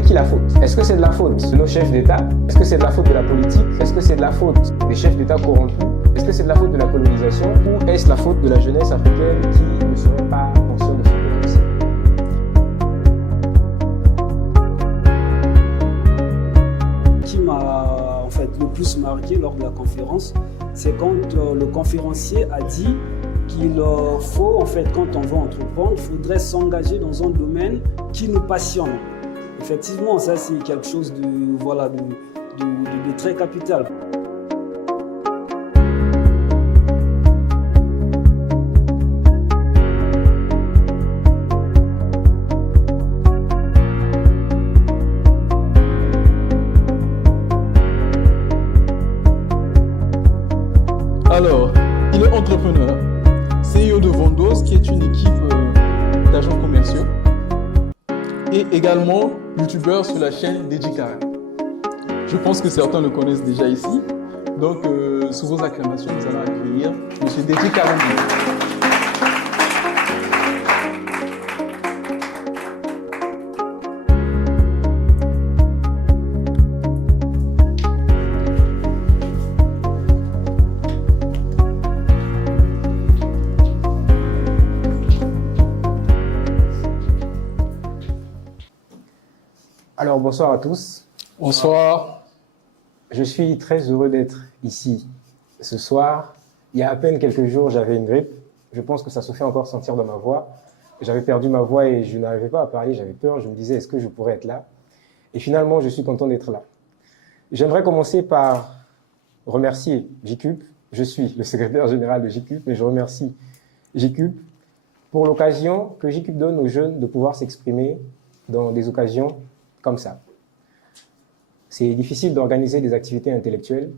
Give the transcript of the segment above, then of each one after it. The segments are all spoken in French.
À qui la faute? Est-ce que c'est de la faute de nos chefs d'État? Est-ce que c'est de la faute de la politique? Est-ce que c'est de la faute des chefs d'État corrompus? Est-ce que c'est de la faute de la colonisation? Ou est-ce la faute de la jeunesse africaine qui ne serait pas consciente de son potentiel? Ce qui m'a en fait le plus marqué lors de la conférence, c'est quand le conférencier a dit qu'il faut, en fait, quand on veut entreprendre, il faudrait s'engager dans un domaine qui nous passionne. Effectivement, ça c'est quelque chose de très capital. Alors, il est entrepreneur, CEO de Vondos, qui est une équipe d'agents commerciaux, et également youtubeur sur la chaîne Deji Karam. Je pense que certains le connaissent déjà ici. Donc, sous vos acclamations, nous allons accueillir M. Deji Karam. Alors, bonsoir à tous. Bonsoir. Je suis très heureux d'être ici ce soir. Il y a à peine quelques jours, j'avais une grippe. Je pense que ça se fait encore sentir dans ma voix. J'avais perdu ma voix et je n'arrivais pas à parler, j'avais peur. Je me disais, est-ce que je pourrais être là? Et finalement, je suis content d'être là. J'aimerais commencer par remercier JCUP. Je suis le secrétaire général de JCUP, mais je remercie JCUP pour l'occasion que JCUP donne aux jeunes de pouvoir s'exprimer dans des occasions comme ça. C'est difficile d'organiser des activités intellectuelles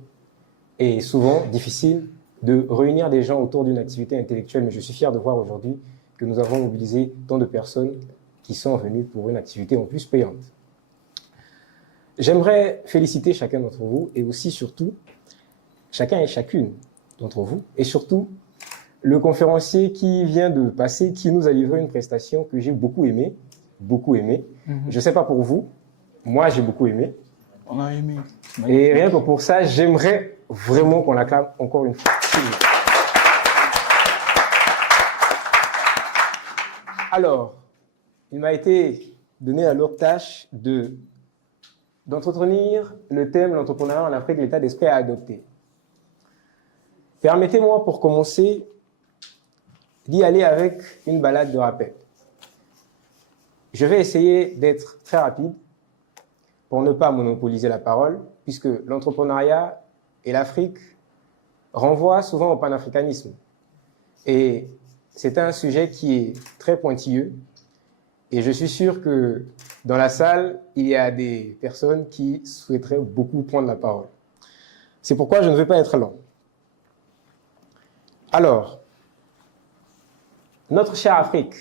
et souvent difficile de réunir des gens autour d'une activité intellectuelle, mais je suis fier de voir aujourd'hui que nous avons mobilisé tant de personnes qui sont venues pour une activité en plus payante. J'aimerais féliciter chacun d'entre vous et aussi surtout chacun et chacune d'entre vous et surtout le conférencier qui vient de passer, qui nous a livré une prestation que j'ai beaucoup aimée. Je ne sais pas pour vous, moi j'ai beaucoup aimé. On a aimé. Et rien que pour ça, j'aimerais vraiment qu'on l'acclame encore une fois. Alors, il m'a été donné la lourde tâche d'entretenir le thème l'entrepreneuriat en Afrique, l'état d'esprit à adopter. Permettez-moi pour commencer d'y aller avec une balade de rappel. Je vais essayer d'être très rapide pour ne pas monopoliser la parole, puisque l'entrepreneuriat et l'Afrique renvoient souvent au panafricanisme. Et c'est un sujet qui est très pointilleux. Et je suis sûr que dans la salle, il y a des personnes qui souhaiteraient beaucoup prendre la parole. C'est pourquoi je ne vais pas être long. Alors, notre chère Afrique,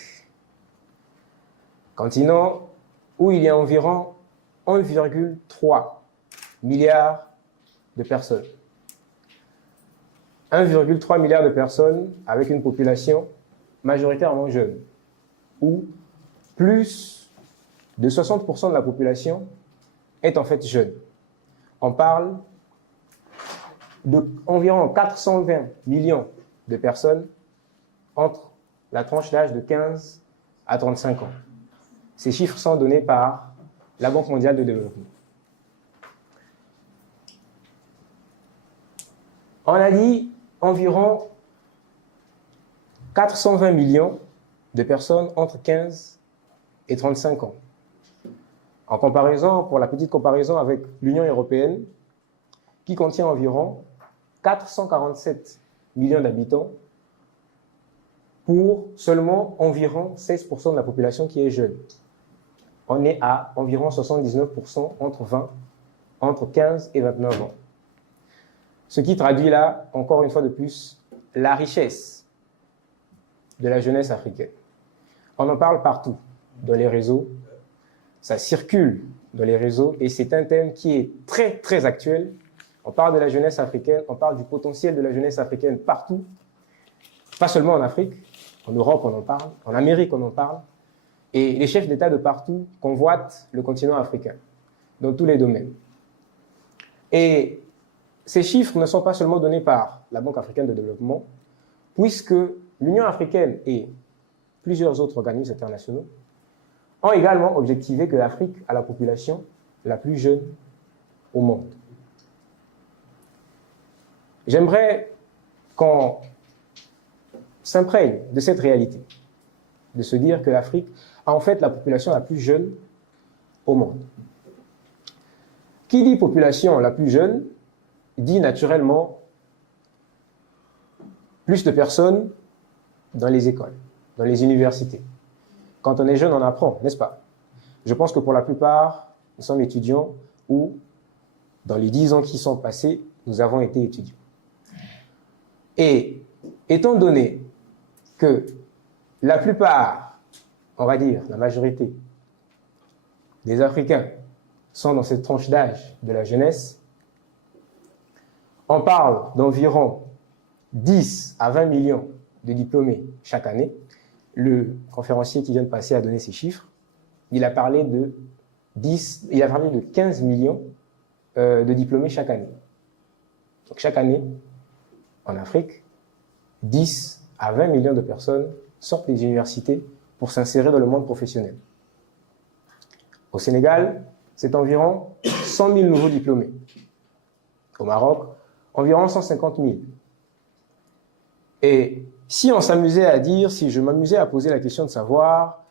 continent où il y a environ 1,3 milliard de personnes. 1,3 milliard de personnes avec une population majoritairement jeune, où plus de 60% de la population est en fait jeune. On parle d'environ 420 millions de personnes entre la tranche d'âge de 15 à 35 ans. Ces chiffres sont donnés par la Banque mondiale de développement. On a dit environ 420 millions de personnes entre 15 et 35 ans. En comparaison, pour la petite comparaison avec l'Union européenne, qui contient environ 447 millions d'habitants pour seulement environ 16% de la population qui est jeune. On est à environ 79% entre 15 et 29 ans. Ce qui traduit là, encore une fois de plus, la richesse de la jeunesse africaine. On en parle partout, dans les réseaux, ça circule dans les réseaux et c'est un thème qui est très, très actuel. On parle de la jeunesse africaine, on parle du potentiel de la jeunesse africaine partout, pas seulement en Afrique, en Europe on en parle, en Amérique on en parle, Et les chefs d'État de partout convoitent le continent africain, dans tous les domaines. Et ces chiffres ne sont pas seulement donnés par la Banque africaine de développement, puisque l'Union africaine et plusieurs autres organismes internationaux ont également objectivé que l'Afrique a la population la plus jeune au monde. J'aimerais qu'on s'imprègne de cette réalité, de se dire que l'Afrique a en fait la population la plus jeune au monde. Qui dit population la plus jeune dit naturellement plus de personnes dans les écoles, dans les universités. Quand on est jeune, on apprend, n'est-ce pas? Je pense que pour la plupart, nous sommes étudiants ou dans les 10 ans qui sont passés, nous avons été étudiants. Et étant donné que la plupart, on va dire la majorité des Africains sont dans cette tranche d'âge de la jeunesse, on parle d'environ 10 à 20 millions de diplômés chaque année. Le conférencier qui vient de passer a donné ces chiffres. Il a parlé de 15 millions de diplômés chaque année. Donc chaque année, en Afrique, 10 à 20 millions de personnes sortent des universités pour s'insérer dans le monde professionnel. Au Sénégal, c'est environ 100 000 nouveaux diplômés. Au Maroc, environ 150 000. Et si on s'amusait à dire, si je m'amusais à poser la question de savoir,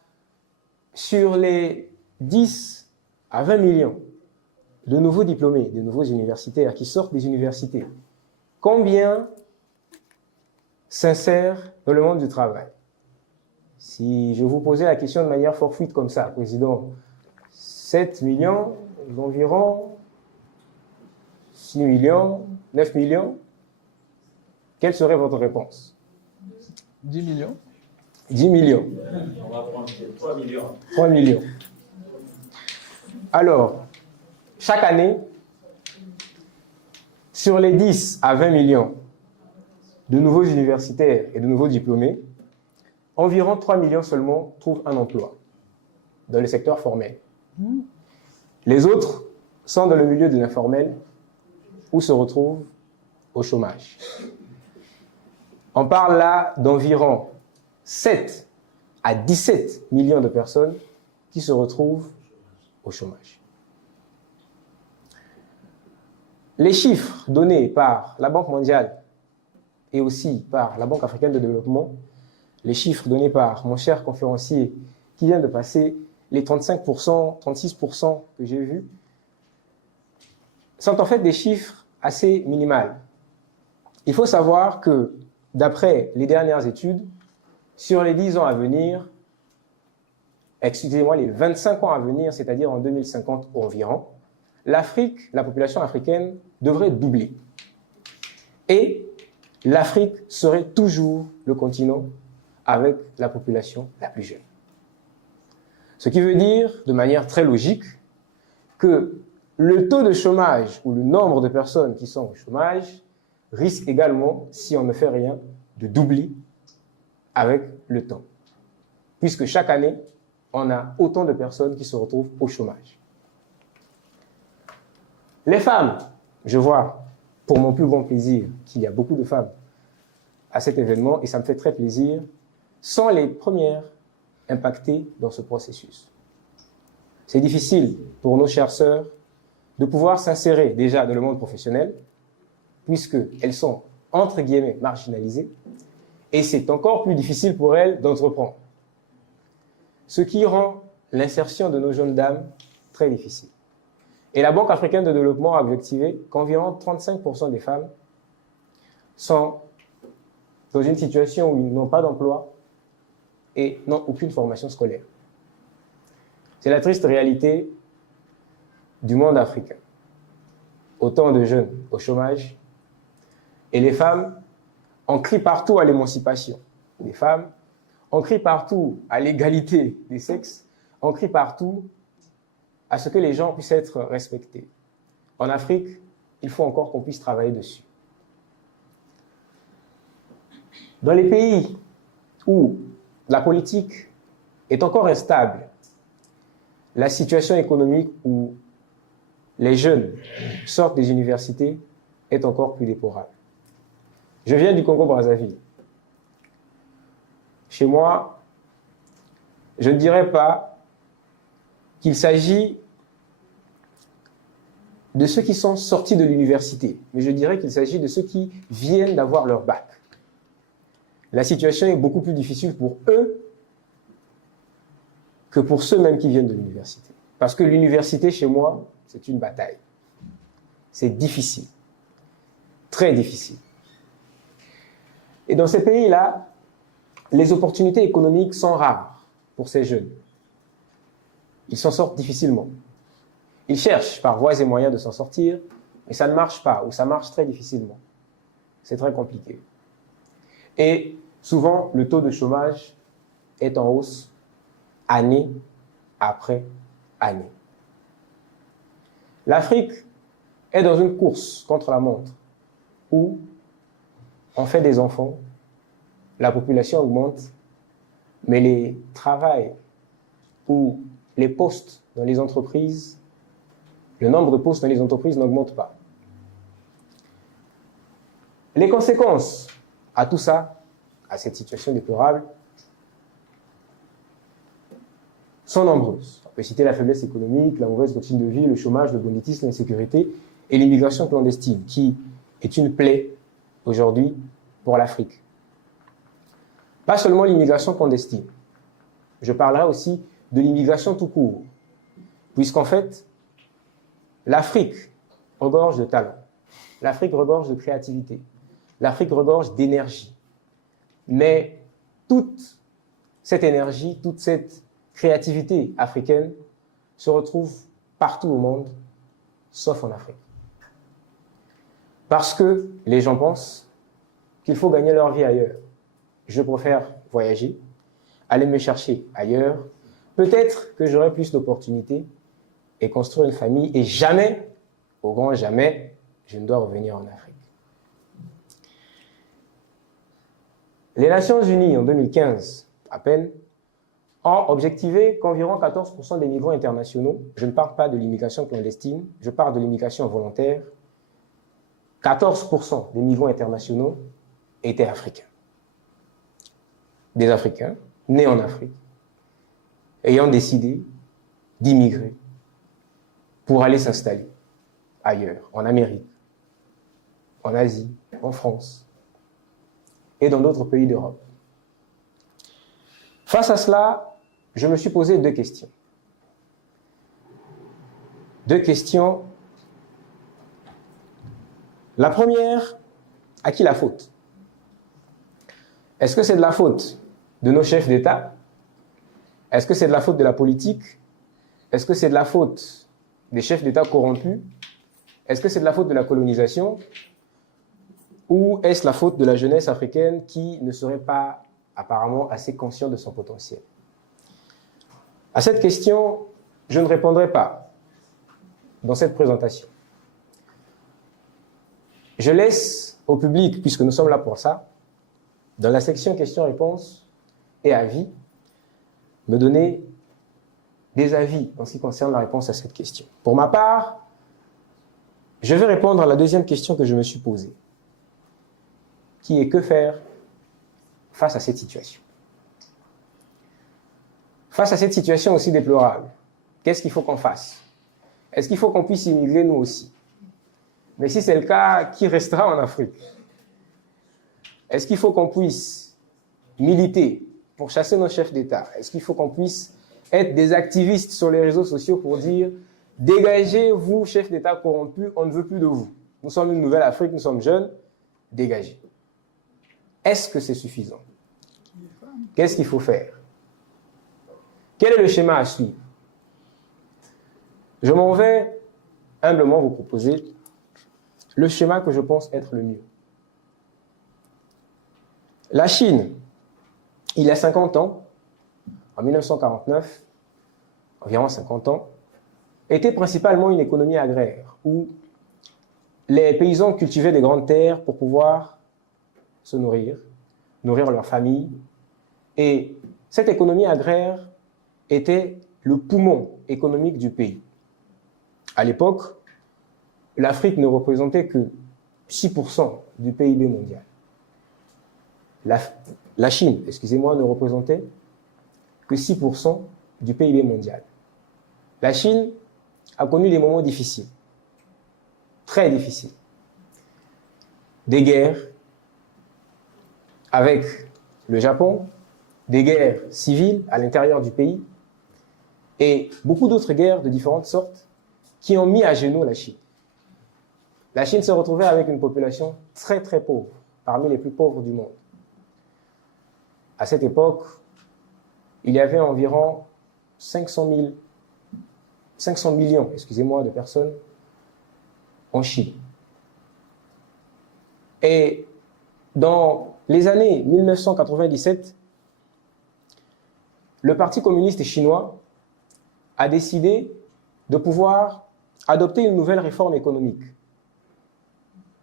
sur les 10 à 20 millions de nouveaux diplômés, de nouveaux universitaires qui sortent des universités, combien s'insèrent dans le monde du travail? Si je vous posais la question de manière fortuite comme ça, Président, 7 millions, environ 6 millions, 9 millions, quelle serait votre réponse? 10 millions. 10 millions. On va prendre 3 millions. 3 millions. Alors, chaque année, sur les 10 à 20 millions de nouveaux universitaires et de nouveaux diplômés, environ 3 millions seulement trouvent un emploi dans le secteur formel. Les autres sont dans le milieu de l'informel ou se retrouvent au chômage. On parle là d'environ 7 à 17 millions de personnes qui se retrouvent au chômage. Les chiffres donnés par la Banque mondiale et aussi par la Banque africaine de développement, les chiffres donnés par mon cher conférencier qui vient de passer les 35%, 36% que j'ai vus, sont en fait des chiffres assez minimales. Il faut savoir que, d'après les dernières études, sur les 10 ans à venir, excusez-moi, les 25 ans à venir, c'est-à-dire en 2050 environ, l'Afrique, la population africaine devrait doubler. Et l'Afrique serait toujours le continent avec la population la plus jeune. Ce qui veut dire, de manière très logique, que le taux de chômage ou le nombre de personnes qui sont au chômage risque également, si on ne fait rien, de doubler avec le temps. Puisque chaque année, on a autant de personnes qui se retrouvent au chômage. Les femmes, je vois, pour mon plus grand plaisir, qu'il y a beaucoup de femmes à cet événement, et ça me fait très plaisir, sont les premières impactées dans ce processus. C'est difficile pour nos chères sœurs de pouvoir s'insérer déjà dans le monde professionnel, puisqu'elles sont, entre guillemets, marginalisées, et c'est encore plus difficile pour elles d'entreprendre. Ce qui rend l'insertion de nos jeunes dames très difficile. Et la Banque africaine de développement a objectivé qu'environ 35% des femmes sont dans une situation où ils n'ont pas d'emploi et n'ont aucune formation scolaire. C'est la triste réalité du monde africain. Autant de jeunes au chômage, et les femmes, on crie partout à l'émancipation des femmes, on crie partout à l'égalité des sexes, on crie partout à ce que les gens puissent être respectés. En Afrique, il faut encore qu'on puisse travailler dessus. Dans les pays où la politique est encore instable, la situation économique où les jeunes sortent des universités est encore plus déplorable. Je viens du Congo-Brazzaville. Chez moi, je ne dirais pas qu'il s'agit de ceux qui sont sortis de l'université, mais je dirais qu'il s'agit de ceux qui viennent d'avoir leur bac. La situation est beaucoup plus difficile pour eux que pour ceux-mêmes qui viennent de l'université. Parce que l'université, chez moi, c'est une bataille. C'est difficile. Très difficile. Et dans ces pays-là, les opportunités économiques sont rares pour ces jeunes. Ils s'en sortent difficilement. Ils cherchent par voies et moyens de s'en sortir, mais ça ne marche pas, ou ça marche très difficilement. C'est très compliqué. Et souvent, le taux de chômage est en hausse année après année. L'Afrique est dans une course contre la montre où on fait des enfants, la population augmente, mais les travails ou les postes dans les entreprises, le nombre de postes dans les entreprises n'augmente pas. Les conséquences à tout ça, à cette situation déplorable, sont nombreuses. On peut citer la faiblesse économique, la mauvaise routine de vie, le chômage, le banditisme, l'insécurité et l'immigration clandestine, qui est une plaie aujourd'hui pour l'Afrique. Pas seulement l'immigration clandestine. Je parlerai aussi de l'immigration tout court, puisqu'en fait, l'Afrique regorge de talent, l'Afrique regorge de créativité, l'Afrique regorge d'énergie. Mais toute cette énergie, toute cette créativité africaine se retrouve partout au monde, sauf en Afrique. Parce que les gens pensent qu'il faut gagner leur vie ailleurs. Je préfère voyager, aller me chercher ailleurs. Peut-être que j'aurai plus d'opportunités et construire une famille. Et jamais, au grand jamais, je ne dois revenir en Afrique. Les Nations Unies, en 2015, à peine, ont objectivé qu'environ 14% des migrants internationaux, je ne parle pas de l'immigration clandestine, je parle de l'immigration volontaire, 14% des migrants internationaux étaient africains. Des Africains nés en Afrique, ayant décidé d'immigrer pour aller s'installer ailleurs, en Amérique, en Asie, en France et dans d'autres pays d'Europe. Face à cela, je me suis posé deux questions. Deux questions. La première, à qui la faute? Est-ce que c'est de la faute de nos chefs d'État? Est-ce que c'est de la faute de la politique? Est-ce que c'est de la faute des chefs d'État corrompus? Est-ce que c'est de la faute de la colonisation? Ou est-ce la faute de la jeunesse africaine qui ne serait pas apparemment assez conscient de son potentiel? À cette question, je ne répondrai pas dans cette présentation. Je laisse au public, puisque nous sommes là pour ça, dans la section questions-réponses et avis, me donner des avis en ce qui concerne la réponse à cette question. Pour ma part, je vais répondre à la deuxième question que je me suis posée, qui est que faire face à cette situation. Face à cette situation aussi déplorable, qu'est-ce qu'il faut qu'on fasse? Est-ce qu'il faut qu'on puisse immigrer nous aussi? Mais si c'est le cas, qui restera en Afrique? Est-ce qu'il faut qu'on puisse militer pour chasser nos chefs d'État? Est-ce qu'il faut qu'on puisse être des activistes sur les réseaux sociaux pour dire « Dégagez, vous, chefs d'État corrompus, on ne veut plus de vous. Nous sommes une nouvelle Afrique, nous sommes jeunes, dégagez. » Est-ce que c'est suffisant? Qu'est-ce qu'il faut faire? Quel est le schéma à suivre? Je m'en vais humblement vous proposer le schéma que je pense être le mieux. La Chine, il y a 50 ans, en 1949, environ 50 ans, était principalement une économie agraire où les paysans cultivaient des grandes terres pour pouvoir se nourrir, nourrir leur famille. Et cette économie agraire était le poumon économique du pays. À l'époque, l'Afrique ne représentait que 6% du PIB mondial. La Chine, excusez-moi, ne représentait que 6% du PIB mondial. La Chine a connu des moments difficiles, très difficiles. Des guerres avec le Japon, des guerres civiles à l'intérieur du pays et beaucoup d'autres guerres de différentes sortes qui ont mis à genoux la Chine. La Chine se retrouvait avec une population très très pauvre, parmi les plus pauvres du monde. À cette époque, il y avait environ 500 millions, de personnes en Chine. Et dans les années 1997, le Parti communiste chinois a décidé de pouvoir adopter une nouvelle réforme économique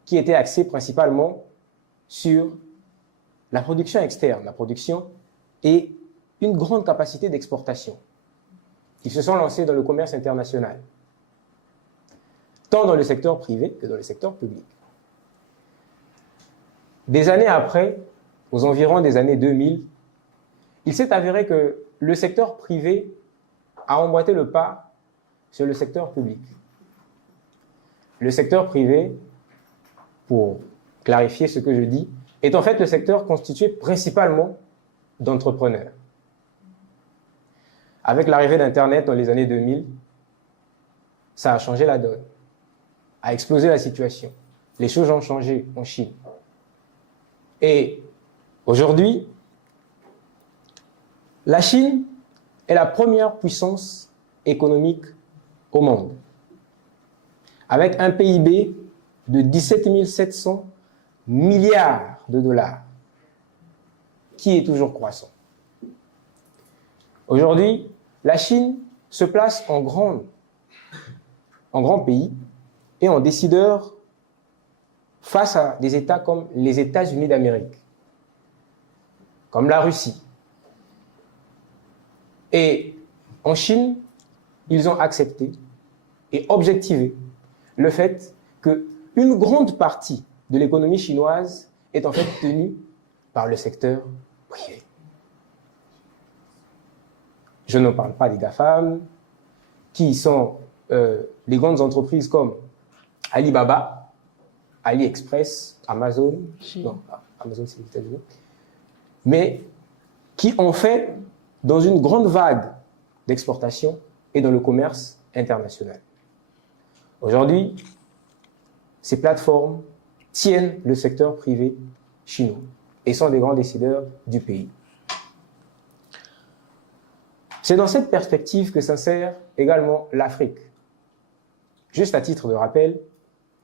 qui était axée principalement sur la production externe, la production et une grande capacité d'exportation. Ils se sont lancés dans le commerce international, tant dans le secteur privé que dans le secteur public. Des années après, aux environs des années 2000, il s'est avéré que le secteur privé a emboîté le pas sur le secteur public. Le secteur privé, pour clarifier ce que je dis, est en fait le secteur constitué principalement d'entrepreneurs. Avec l'arrivée d'Internet dans les années 2000, ça a changé la donne, a explosé la situation. Les choses ont changé en Chine. Et aujourd'hui, la Chine est la première puissance économique au monde, avec un PIB de 17 700 milliards de dollars, qui est toujours croissant. Aujourd'hui, la Chine se place en grand pays et en décideur face à des États comme les États-Unis d'Amérique, comme la Russie. Et en Chine, ils ont accepté et objectivé le fait qu'une grande partie de l'économie chinoise est en fait tenue par le secteur privé. Je ne parle pas des GAFAM, qui sont les grandes entreprises comme Alibaba, AliExpress, Amazon, non, Amazon c'est les États-Unis, mais qui ont fait dans une grande vague d'exportation et dans le commerce international. Aujourd'hui, ces plateformes tiennent le secteur privé chinois et sont des grands décideurs du pays. C'est dans cette perspective que s'insère également l'Afrique. Juste à titre de rappel,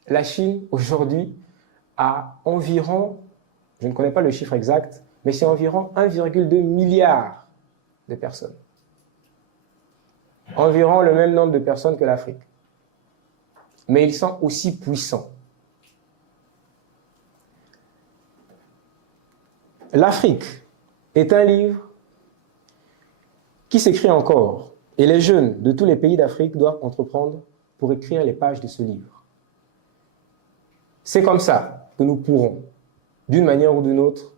la Chine aujourd'hui a environ, je ne connais pas le chiffre exact, mais c'est environ 1,2 milliard de personnes. Environ le même nombre de personnes que l'Afrique. Mais ils sont aussi puissants. L'Afrique est un livre qui s'écrit encore, et les jeunes de tous les pays d'Afrique doivent entreprendre pour écrire les pages de ce livre. C'est comme ça que nous pourrons, d'une manière ou d'une autre,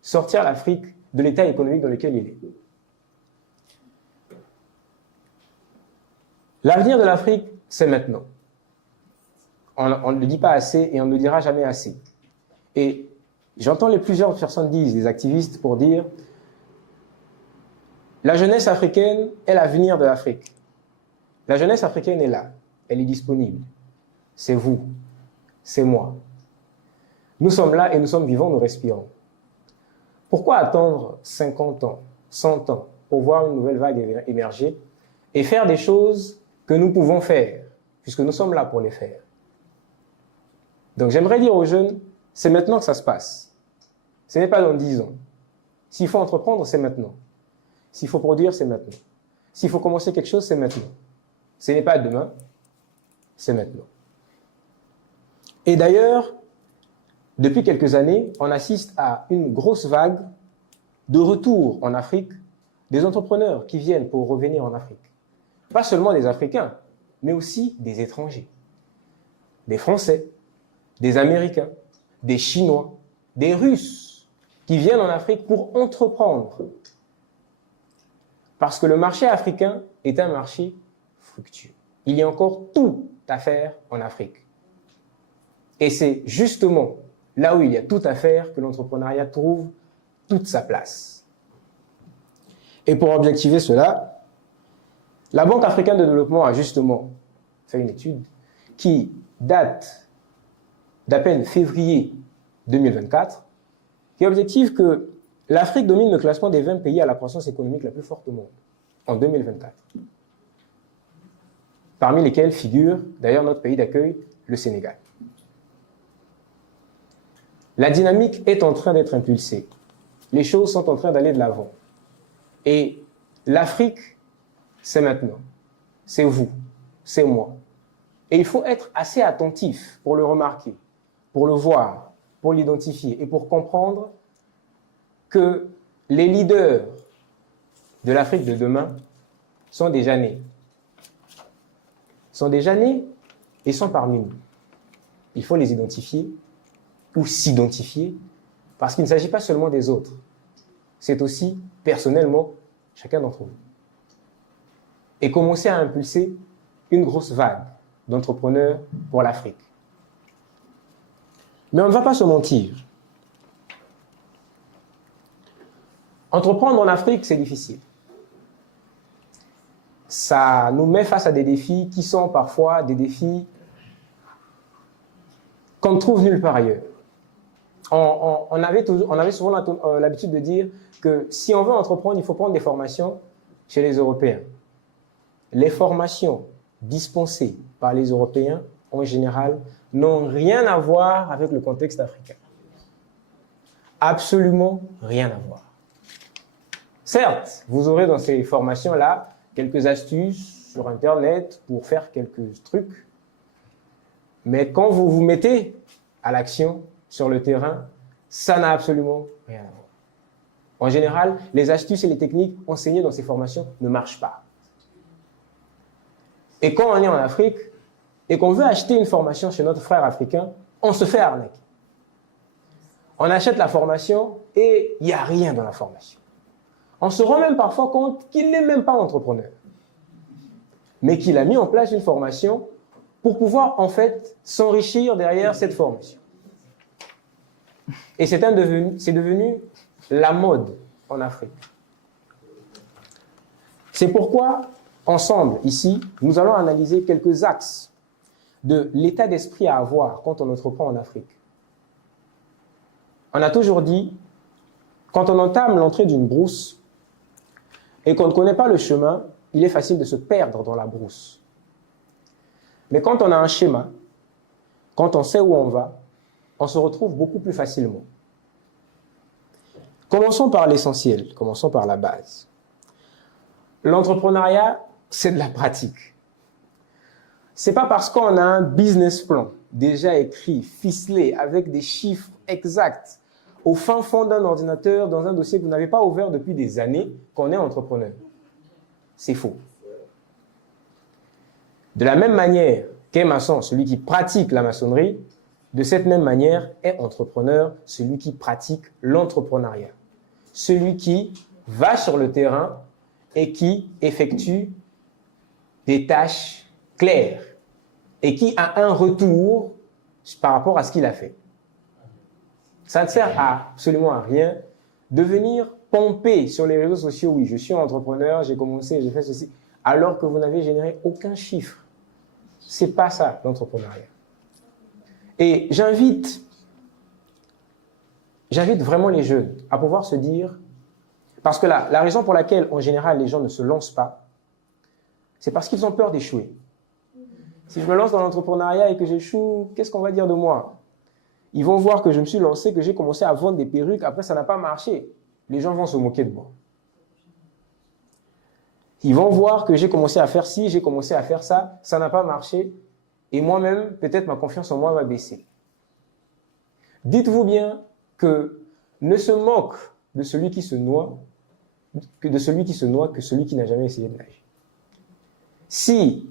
sortir l'Afrique de l'état économique dans lequel il est. L'avenir de l'Afrique, c'est maintenant. On ne le dit pas assez et on ne le dira jamais assez. Et j'entends plusieurs personnes dire, des activistes, pour dire la jeunesse africaine est l'avenir de l'Afrique. La jeunesse africaine est là, elle est disponible. C'est vous, c'est moi. Nous sommes là et nous sommes vivants, nous respirons. Pourquoi attendre 50 ans, 100 ans pour voir une nouvelle vague émerger et faire des choses que nous pouvons faire, puisque nous sommes là pour les faire? Donc j'aimerais dire aux jeunes, c'est maintenant que ça se passe. Ce n'est pas dans 10 ans. S'il faut entreprendre, c'est maintenant. S'il faut produire, c'est maintenant. S'il faut commencer quelque chose, c'est maintenant. Ce n'est pas demain, c'est maintenant. Et d'ailleurs, depuis quelques années, on assiste à une grosse vague de retour en Afrique des entrepreneurs qui viennent pour revenir en Afrique. Pas seulement des Africains, mais aussi des étrangers, des Français, des Américains, des Chinois, des Russes qui viennent en Afrique pour entreprendre. Parce que le marché africain est un marché fructueux. Il y a encore tout à faire en Afrique. Et c'est justement là où il y a tout à faire que l'entrepreneuriat trouve toute sa place. Et pour objectiver cela, la Banque africaine de développement a justement fait une étude qui date d'à peine février 2024, qui objective que l'Afrique domine le classement des 20 pays à la croissance économique la plus forte au monde en 2024, parmi lesquels figure d'ailleurs notre pays d'accueil, le Sénégal. La dynamique est en train d'être impulsée. Les choses sont en train d'aller de l'avant. Et l'Afrique, c'est maintenant. C'est vous, c'est moi. Et il faut être assez attentif pour le remarquer, pour le voir, pour l'identifier et pour comprendre que les leaders de l'Afrique de demain sont déjà nés. Sont déjà nés et sont parmi nous. Il faut les identifier ou s'identifier parce qu'il ne s'agit pas seulement des autres. C'est aussi, personnellement, chacun d'entre vous. Et commencer à impulser une grosse vague d'entrepreneurs pour l'Afrique. Mais on ne va pas se mentir. Entreprendre en Afrique, c'est difficile. Ça nous met face à des défis qui sont parfois des défis qu'on ne trouve nulle part ailleurs. On avait souvent l'habitude de dire que si on veut entreprendre, il faut prendre des formations chez les Européens. Les formations dispensées par les Européens, en général, n'ont rien à voir avec le contexte africain. Absolument rien à voir. Certes, vous aurez dans ces formations-là quelques astuces sur Internet pour faire quelques trucs, mais quand vous vous mettez à l'action sur le terrain, ça n'a absolument rien à voir. En général, les astuces et les techniques enseignées dans ces formations ne marchent pas. Et quand on est en Afrique et qu'on veut acheter une formation chez notre frère africain, on se fait arnaquer. On achète la formation et il n'y a rien dans la formation. On se rend même parfois compte qu'il n'est même pas entrepreneur, mais qu'il a mis en place une formation pour pouvoir en fait s'enrichir derrière cette formation. Et c'est devenu la mode en Afrique. C'est pourquoi, ensemble, ici, nous allons analyser quelques axes de l'état d'esprit à avoir quand on entreprend en Afrique. On a toujours dit, quand on entame l'entrée d'une brousse et qu'on ne connaît pas le chemin, il est facile de se perdre dans la brousse. Mais quand on a un schéma, quand on sait où on va, on se retrouve beaucoup plus facilement. Commençons par l'essentiel, commençons par la base. L'entrepreneuriat, c'est de la pratique. C'est pas parce qu'on a un business plan déjà écrit, ficelé, avec des chiffres exacts, au fin fond d'un ordinateur, dans un dossier que vous n'avez pas ouvert depuis des années, qu'on est entrepreneur. C'est faux. De la même manière qu'est maçon, celui qui pratique la maçonnerie, de cette même manière est entrepreneur, celui qui pratique l'entrepreneuriat. Celui qui va sur le terrain et qui effectue des tâches claires et qui a un retour par rapport à ce qu'il a fait. Ça ne sert absolument à rien de venir pomper sur les réseaux sociaux, oui, je suis entrepreneur, j'ai commencé, j'ai fait ceci, alors que vous n'avez généré aucun chiffre. C'est pas ça, l'entrepreneuriat. Et j'invite vraiment les jeunes à pouvoir se dire, parce que la raison pour laquelle, en général, les gens ne se lancent pas, c'est parce qu'ils ont peur d'échouer. Si je me lance dans l'entrepreneuriat et que j'échoue, qu'est-ce qu'on va dire de moi? Ils vont voir que je me suis lancé, que j'ai commencé à vendre des perruques, après ça n'a pas marché. Les gens vont se moquer de moi. Ils vont voir que j'ai commencé à faire ci, j'ai commencé à faire ça, ça n'a pas marché. Et moi-même, peut-être ma confiance en moi va baisser. Dites-vous bien que ne se moque de celui qui se noie de celui qui se noie que celui qui n'a jamais essayé de nager. Si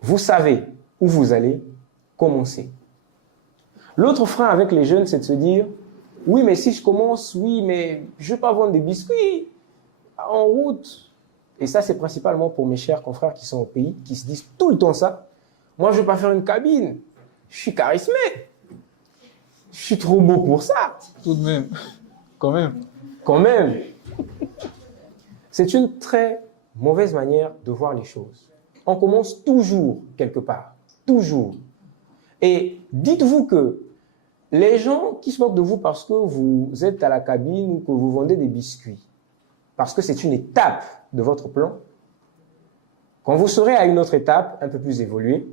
vous savez où vous allez, commencez. L'autre frein avec les jeunes, c'est de se dire « Oui, mais si je commence, oui, mais je ne vais pas vendre des biscuits en route. » Et ça, c'est principalement pour mes chers confrères qui sont au pays, qui se disent tout le temps ça. « Moi, je ne vais pas faire une cabine. Je suis charismé. Je suis trop beau pour ça. » Tout de même. Quand même. Quand même. C'est une très mauvaise manière de voir les choses. On commence toujours quelque part. Toujours. Et dites-vous que les gens qui se moquent de vous parce que vous êtes à la cabine ou que vous vendez des biscuits, parce que c'est une étape de votre plan, quand vous serez à une autre étape un peu plus évoluée,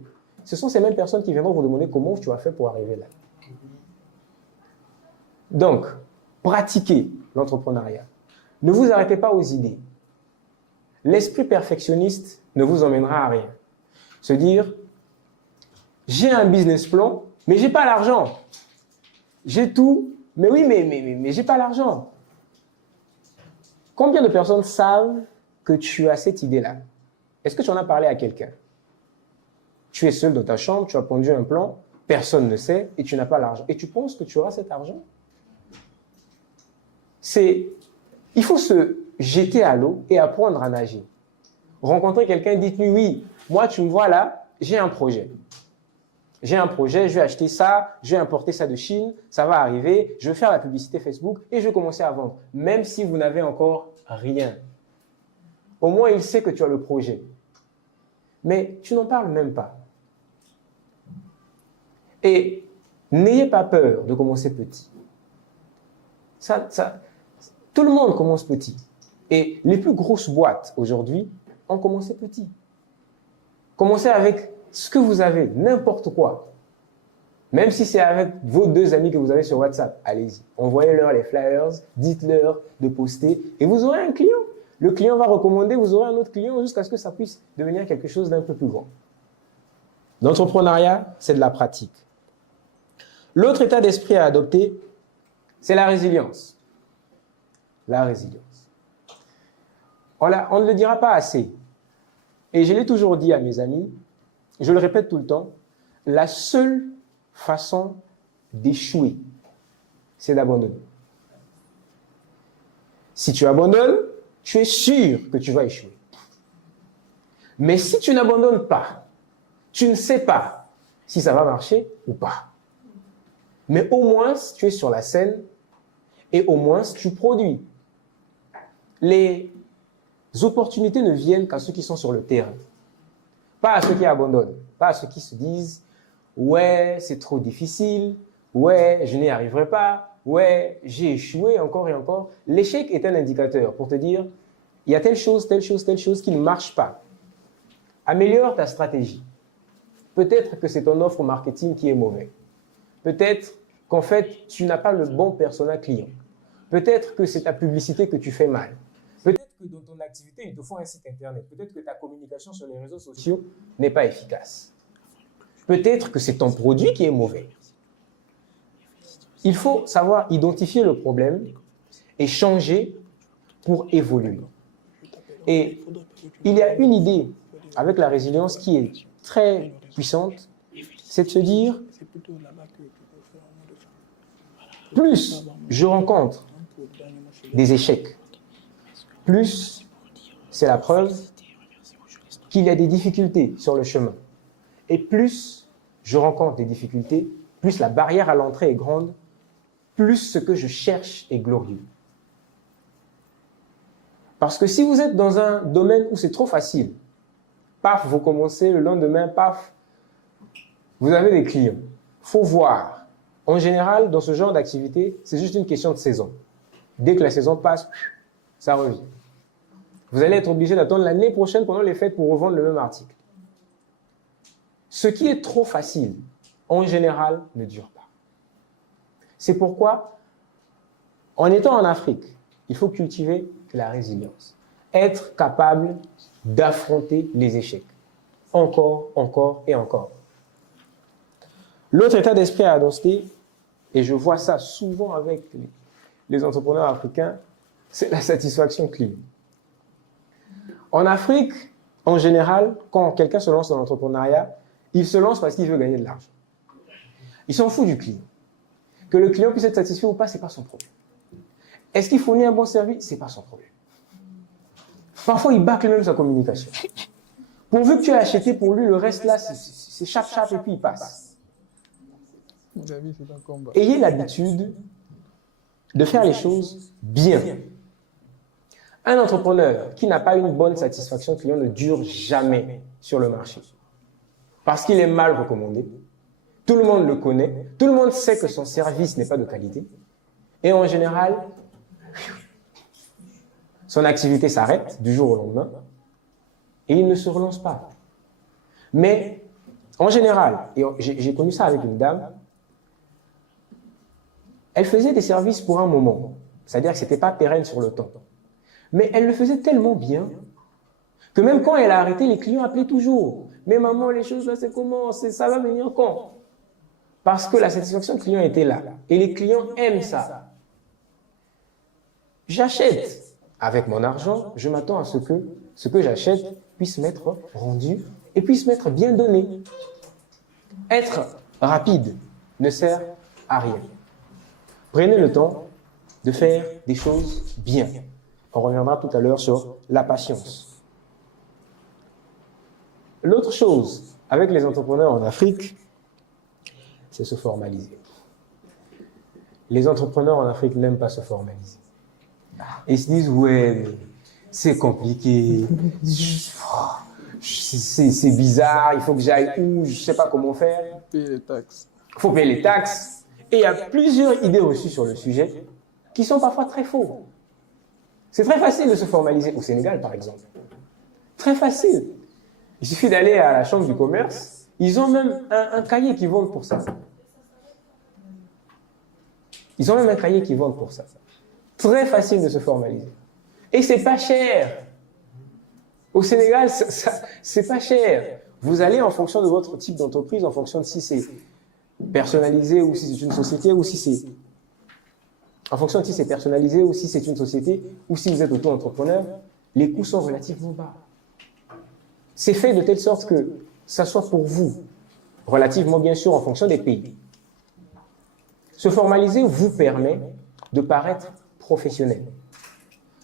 ce sont ces mêmes personnes qui viendront vous demander comment tu as fait pour arriver là. Donc, pratiquez l'entrepreneuriat. Ne vous arrêtez pas aux idées. L'esprit perfectionniste ne vous emmènera à rien. Se dire, j'ai un business plan, mais j'ai pas l'argent. J'ai tout, mais oui, mais j'ai pas l'argent. Combien de personnes savent que tu as cette idée-là? Est-ce que tu en as parlé à quelqu'un? Tu es seul dans ta chambre, tu as pondu un plan, personne ne sait et tu n'as pas l'argent. Et tu penses que tu auras cet argent? Il faut se jeter à l'eau et apprendre à nager. Rencontrer quelqu'un, dites-lui, oui, moi tu me vois là, j'ai un projet. J'ai un projet, je vais acheter ça, je vais importer ça de Chine, ça va arriver, je vais faire la publicité Facebook et je vais commencer à vendre. Même si vous n'avez encore rien. Au moins, il sait que tu as le projet. Mais tu n'en parles même pas. Et n'ayez pas peur de commencer petit. Tout le monde commence petit. Et les plus grosses boîtes aujourd'hui ont commencé petit. Commencez avec ce que vous avez, n'importe quoi. Même si c'est avec vos 2 amis que vous avez sur WhatsApp, allez-y. Envoyez-leur les flyers, dites-leur de poster et vous aurez un client. Le client va recommander, vous aurez un autre client jusqu'à ce que ça puisse devenir quelque chose d'un peu plus grand. L'entrepreneuriat, c'est de la pratique. L'autre état d'esprit à adopter, c'est la résilience. La résilience. On ne le dira pas assez. Et je l'ai toujours dit à mes amis, je le répète tout le temps, la seule façon d'échouer, c'est d'abandonner. Si tu abandonnes, tu es sûr que tu vas échouer. Mais si tu n'abandonnes pas, tu ne sais pas si ça va marcher ou pas. Mais au moins, tu es sur la scène et au moins, tu produis. Les opportunités ne viennent qu'à ceux qui sont sur le terrain. Pas à ceux qui abandonnent, pas à ceux qui se disent « Ouais, c'est trop difficile. Ouais, je n'y arriverai pas. Ouais, j'ai échoué encore et encore. » L'échec est un indicateur pour te dire « Il y a telle chose qui ne marche pas. » Améliore ta stratégie. Peut-être que c'est ton offre marketing qui est mauvais. Peut-être qu'en fait, tu n'as pas le bon persona client. Peut-être que c'est ta publicité que tu fais mal. Peut-être que dans ton activité, il te faut un site internet. Peut-être que ta communication sur les réseaux sociaux n'est pas efficace. Peut-être que c'est ton produit qui est mauvais. Il faut savoir identifier le problème et changer pour évoluer. Et il y a une idée avec la résilience qui est très puissante, c'est de se dire, plus je rencontre des échecs, plus c'est la preuve qu'il y a des difficultés sur le chemin. Et plus je rencontre des difficultés, plus la barrière à l'entrée est grande, plus ce que je cherche est glorieux. Parce que si vous êtes dans un domaine où c'est trop facile, paf, vous commencez, le lendemain, paf, vous avez des clients. Il faut voir. En général, dans ce genre d'activité, c'est juste une question de saison. Dès que la saison passe, ça revient. Vous allez être obligé d'attendre l'année prochaine pendant les fêtes pour revendre le même article. Ce qui est trop facile, en général, ne dure pas. C'est pourquoi, en étant en Afrique, il faut cultiver la résilience. Être capable d'affronter les échecs. Encore, encore et encore. L'autre état d'esprit à adopter, et je vois ça souvent avec les entrepreneurs africains, c'est la satisfaction client. En Afrique, en général, quand quelqu'un se lance dans l'entrepreneuriat, il se lance parce qu'il veut gagner de l'argent. Il s'en fout du client. Que le client puisse être satisfait ou pas, ce n'est pas son problème. Est-ce qu'il fournit un bon service? Ce n'est pas son problème. Parfois, il bâcle même sa communication. Pourvu que tu aies acheté pour lui, le reste là, c'est chap-chap et puis il passe. Ayez l'habitude de faire les choses bien. Un entrepreneur qui n'a pas une bonne satisfaction client ne dure jamais sur le marché. Parce qu'il est mal recommandé. Tout le monde le connaît. Tout le monde sait que son service n'est pas de qualité. Et en général, son activité s'arrête du jour au lendemain et il ne se relance pas. Mais en général, et j'ai connu ça avec une dame, elle faisait des services pour un moment. C'est-à-dire que ce n'était pas pérenne sur le temps. Mais elle le faisait tellement bien que même quand elle a arrêté, les clients appelaient toujours. Mais maman, les choses là, c'est comment? Ça va venir quand? Parce que la satisfaction client était là. Et les clients aiment ça. J'achète. Avec mon argent, je m'attends à ce que j'achète puisse m'être rendu et puisse m'être bien donné. Être rapide ne sert à rien. Prenez le temps de faire des choses bien. On reviendra tout à l'heure sur la patience. L'autre chose avec les entrepreneurs en Afrique, c'est se formaliser. Les entrepreneurs en Afrique n'aiment pas se formaliser. Ils se disent, ouais, c'est compliqué, c'est bizarre, il faut que j'aille où, je ne sais pas comment faire. Payer les taxes. Il faut payer les taxes. Et il y a plusieurs idées reçues sur le sujet qui sont parfois très faux. C'est très facile de se formaliser au Sénégal, par exemple. Très facile. Il suffit d'aller à la chambre du commerce. Ils ont même un cahier qui vendent pour ça. Ils ont même un cahier qui vendent pour ça. Très facile de se formaliser. Et c'est pas cher. Au Sénégal, c'est pas cher. Vous allez en fonction de votre type d'entreprise, en fonction de si c'est personnalisé ou si c'est une société, ou si c'est... En fonction de si c'est personnalisé ou si c'est une société, ou si vous êtes auto-entrepreneur, les coûts sont relativement bas. C'est fait de telle sorte que ça soit pour vous, relativement bien sûr en fonction des pays. Se formaliser vous permet de paraître professionnel.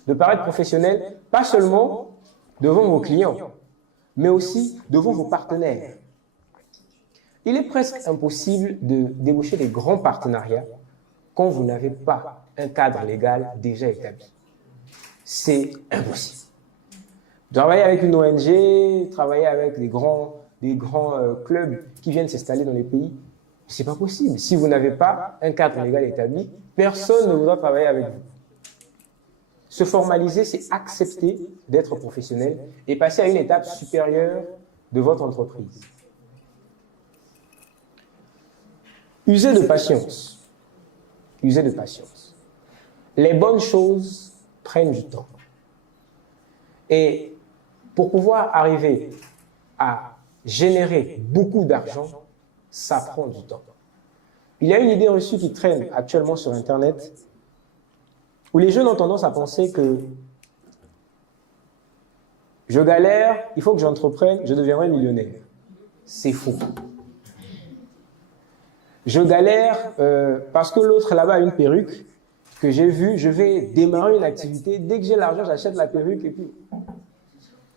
De paraître professionnel, pas seulement devant vos clients, mais aussi devant vos partenaires. Il est presque impossible de débaucher des grands partenariats quand vous n'avez pas un cadre légal déjà établi. C'est impossible. Travailler avec une ONG, travailler avec des grands clubs qui viennent s'installer dans les pays, c'est pas possible. Si vous n'avez pas un cadre légal établi, personne ne voudra travailler avec vous. Se formaliser, c'est accepter d'être professionnel et passer à une étape supérieure de votre entreprise. Usez de patience. Usez de patience. Les bonnes choses prennent du temps. Et pour pouvoir arriver à générer beaucoup d'argent, ça prend du temps. Il y a une idée reçue qui traîne actuellement sur Internet où les jeunes ont tendance à penser que je galère, il faut que j'entreprenne, je deviendrai millionnaire. C'est faux. Je galère parce que l'autre là-bas a une perruque que j'ai vue, je vais démarrer une activité, dès que j'ai l'argent, j'achète la perruque et puis...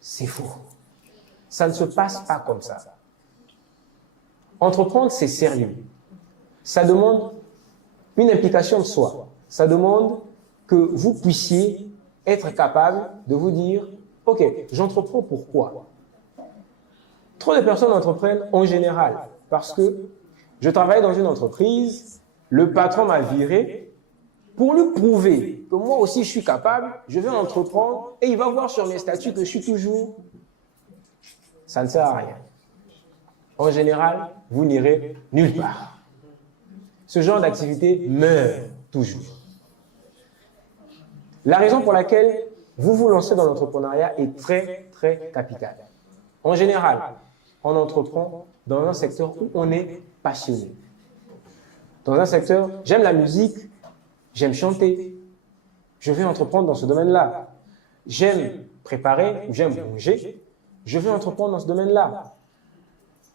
C'est faux. Ça ne se passe pas comme ça. Entreprendre, c'est sérieux. Ça demande une implication de soi. Ça demande que vous puissiez être capable de vous dire « Ok, j'entreprends pourquoi ?» Trop de personnes entreprennent en général parce que je travaille dans une entreprise, le patron m'a viré, pour lui prouver que moi aussi je suis capable, je vais entreprendre et il va voir sur mes statuts que je suis toujours... Ça ne sert à rien. En général, vous n'irez nulle part. Ce genre d'activité meurt toujours. La raison pour laquelle vous vous lancez dans l'entrepreneuriat est très, très capitale. En général, on entreprend dans un secteur où on est passionné. Dans un secteur, j'aime la musique, j'aime chanter, je vais entreprendre dans ce domaine-là. J'aime préparer, ou j'aime manger, je vais entreprendre dans ce domaine-là.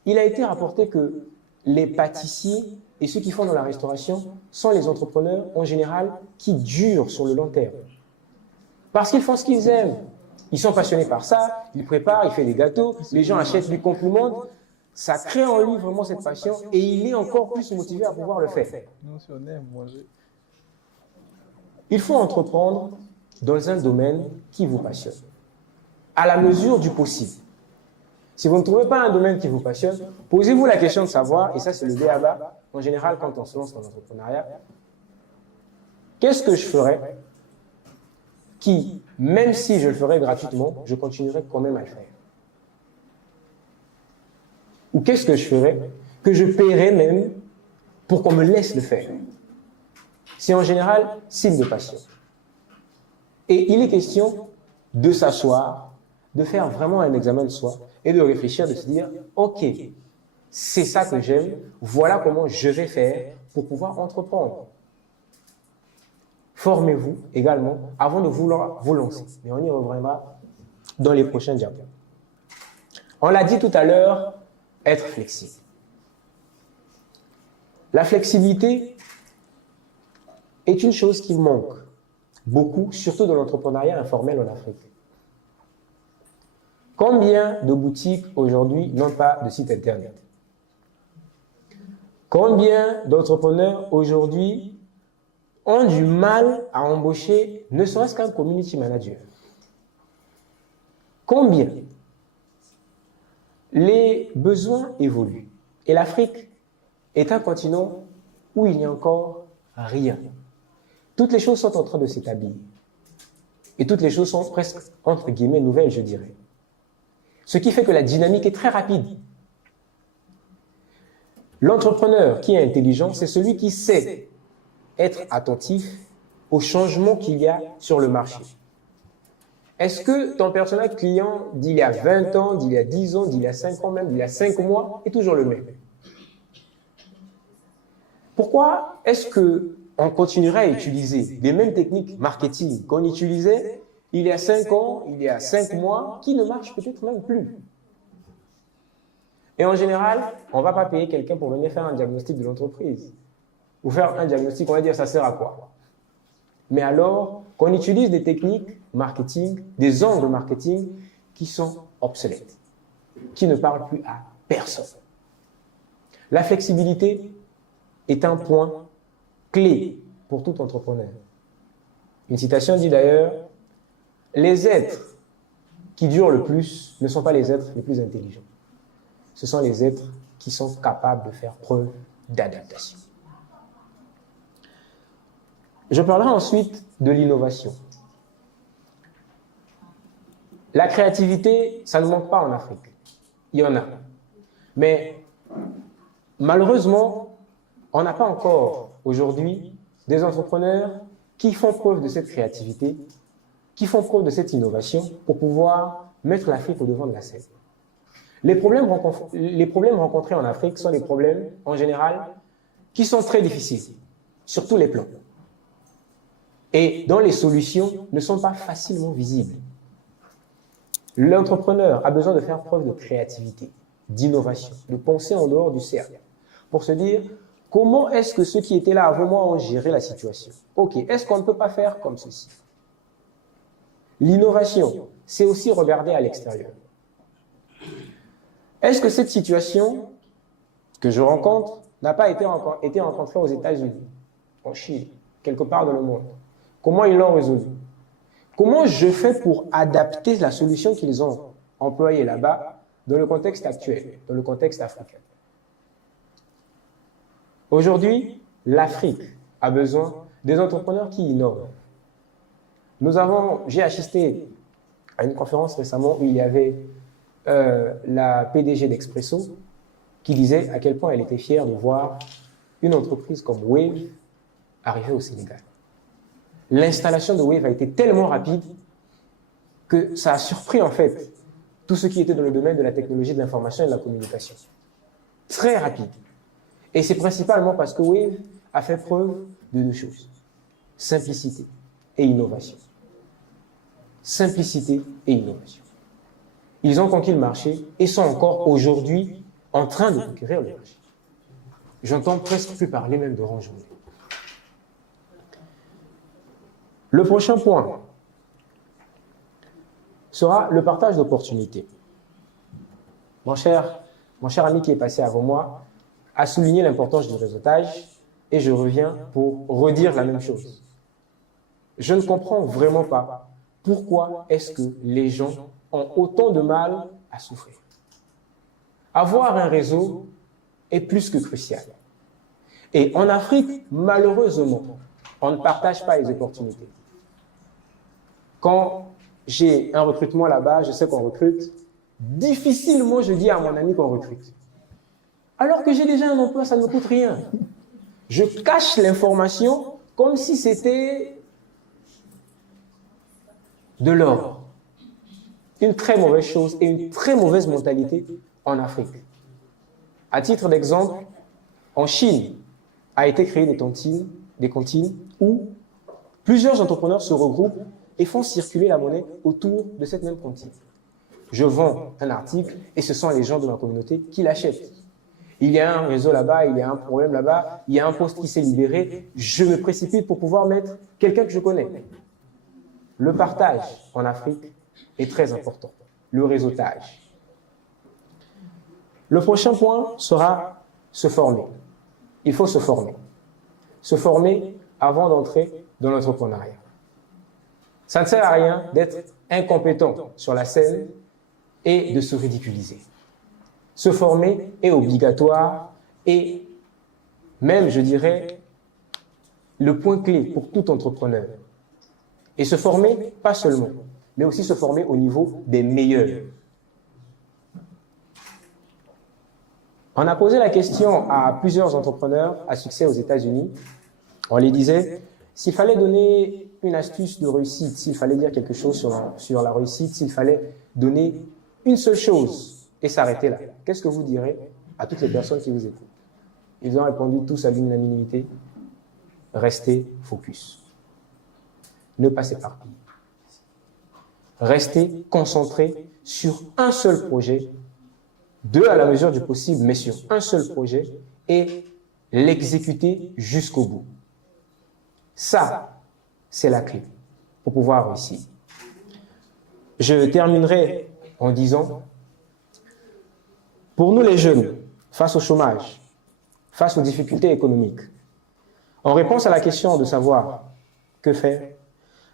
Il a été rapporté que les pâtissiers et ceux qui font dans la restauration sont les entrepreneurs en général qui durent sur le long terme. Parce qu'ils font ce qu'ils aiment. Ils sont passionnés par ça, ils préparent, ils font des gâteaux, les gens achètent, lui complimentent. Ça crée en lui vraiment cette passion et il est encore plus motivé à pouvoir le faire. Nous, si on aime manger. Il faut entreprendre dans un domaine qui vous passionne, à la mesure du possible. Si vous ne trouvez pas un domaine qui vous passionne, posez-vous la question de savoir, et ça c'est le b.a.-ba, en général quand on se lance dans l'entrepreneuriat, qu'est-ce que je ferais qui, même si je le ferais gratuitement, je continuerais quand même à le faire? Ou qu'est-ce que je ferais que je paierais même pour qu'on me laisse le faire? C'est en général signe de passion. Et il est question de s'asseoir, de faire vraiment un examen de soi et de réfléchir, de se dire, ok, c'est ça que j'aime, voilà comment je vais faire pour pouvoir entreprendre. Formez-vous également avant de vouloir vous lancer. Mais on y reviendra dans les prochains diapos. On l'a dit tout à l'heure, être flexible. La flexibilité est une chose qui manque beaucoup, surtout dans l'entrepreneuriat informel en Afrique. Combien de boutiques aujourd'hui n'ont pas de site internet? Combien d'entrepreneurs aujourd'hui ont du mal à embaucher ne serait-ce qu'un community manager? Combien? Les besoins évoluent et l'Afrique est un continent où il n'y a encore rien. Toutes les choses sont en train de s'établir. Et toutes les choses sont presque, entre guillemets, nouvelles, je dirais. Ce qui fait que la dynamique est très rapide. L'entrepreneur qui est intelligent, c'est celui qui sait être attentif aux changements qu'il y a sur le marché. Est-ce que ton personnel client d'il y a 20 ans, d'il y a 10 ans, d'il y a 5 ans même, d'il y a 5 mois, est toujours le même? Pourquoi est-ce qu'on continuerait à utiliser les mêmes techniques marketing qu'on utilisait il y a 5 ans, il y a 5 mois, qui ne marchent peut-être même plus? Et en général, on ne va pas payer quelqu'un pour venir faire un diagnostic de l'entreprise. Ou faire un diagnostic, on va dire, ça sert à quoi? Mais alors, qu'on utilise des techniques marketing, des angles marketing qui sont obsolètes, qui ne parlent plus à personne. La flexibilité est un point clé pour tout entrepreneur. Une citation dit d'ailleurs, « Les êtres qui durent le plus ne sont pas les êtres les plus intelligents. Ce sont les êtres qui sont capables de faire preuve d'adaptation. » Je parlerai ensuite de l'innovation. La créativité, ça ne manque pas en Afrique. Il y en a. Mais malheureusement, on n'a pas encore aujourd'hui des entrepreneurs qui font preuve de cette créativité, qui font preuve de cette innovation pour pouvoir mettre l'Afrique au devant de la scène. Les problèmes rencontrés en Afrique sont des problèmes, en général, qui sont très difficiles, sur tous les plans. Et dont les solutions ne sont pas facilement visibles. L'entrepreneur a besoin de faire preuve de créativité, d'innovation, de penser en dehors du cercle, pour se dire comment est-ce que ceux qui étaient là avant moi ont géré la situation. Ok, est-ce qu'on ne peut pas faire comme ceci? L'innovation, c'est aussi regarder à l'extérieur. Est-ce que cette situation que je rencontre n'a pas été rencontrée aux États-Unis, en Chine, quelque part dans le monde? Comment ils l'ont résolu? Comment je fais pour adapter la solution qu'ils ont employée là-bas dans le contexte actuel, dans le contexte africain? Aujourd'hui, l'Afrique a besoin des entrepreneurs qui innovent. J'ai assisté à une conférence récemment où il y avait la PDG d'Expresso qui disait à quel point elle était fière de voir une entreprise comme Wave arriver au Sénégal. L'installation de Wave a été tellement rapide que ça a surpris en fait tous ceux qui étaient dans le domaine de la technologie de l'information et de la communication. Très rapide. Et c'est principalement parce que Wave a fait preuve de deux choses. Simplicité et innovation. Simplicité et innovation. Ils ont conquis le marché et sont encore aujourd'hui en train de conquérir le marché. J'entends presque plus parler même d'Orange Money. Le prochain point sera le partage d'opportunités. Mon cher ami qui est passé avant moi a souligné l'importance du réseautage et je reviens pour redire la même chose. Je ne comprends vraiment pas pourquoi est-ce que les gens ont autant de mal à souffrir. Avoir un réseau est plus que crucial. Et en Afrique, malheureusement, on ne partage pas les opportunités. Quand j'ai un recrutement là-bas, je sais qu'on recrute, difficilement je dis à mon ami qu'on recrute. Alors que j'ai déjà un emploi, ça ne me coûte rien. Je cache l'information comme si c'était de l'or. Une très mauvaise chose et une très mauvaise mentalité en Afrique. À titre d'exemple, en Chine a été créé des cantines où plusieurs entrepreneurs se regroupent et font circuler la monnaie autour de cette même cantine. Je vends un article et ce sont les gens de ma communauté qui l'achètent. Il y a un réseau là-bas, il y a un problème là-bas, il y a un poste qui s'est libéré, je me précipite pour pouvoir mettre quelqu'un que je connais. Le partage en Afrique est très important, le réseautage. Le prochain point sera se former. Il faut se former. Se former avant d'entrer dans l'entrepreneuriat. Ça ne sert à rien d'être incompétent sur la scène et de se ridiculiser. Se former est obligatoire et même, je dirais, le point clé pour tout entrepreneur. Et se former, pas seulement, mais aussi se former au niveau des meilleurs. On a posé la question à plusieurs entrepreneurs à succès aux États-Unis. On les disait, s'il fallait donner une astuce de réussite, s'il fallait dire quelque chose sur la réussite, s'il fallait donner une seule chose et s'arrêter là, qu'est-ce que vous direz à toutes les personnes qui vous écoutent? Ils ont répondu tous à l'unanimité, restez focus. Ne pas s'éparpiller. Restez concentré sur un seul projet, deux à la mesure du possible, mais sur un seul projet et l'exécuter jusqu'au bout. Ça, c'est la clé pour pouvoir réussir. Je terminerai en disant, pour nous les jeunes, face au chômage, face aux difficultés économiques, en réponse à la question de savoir que faire,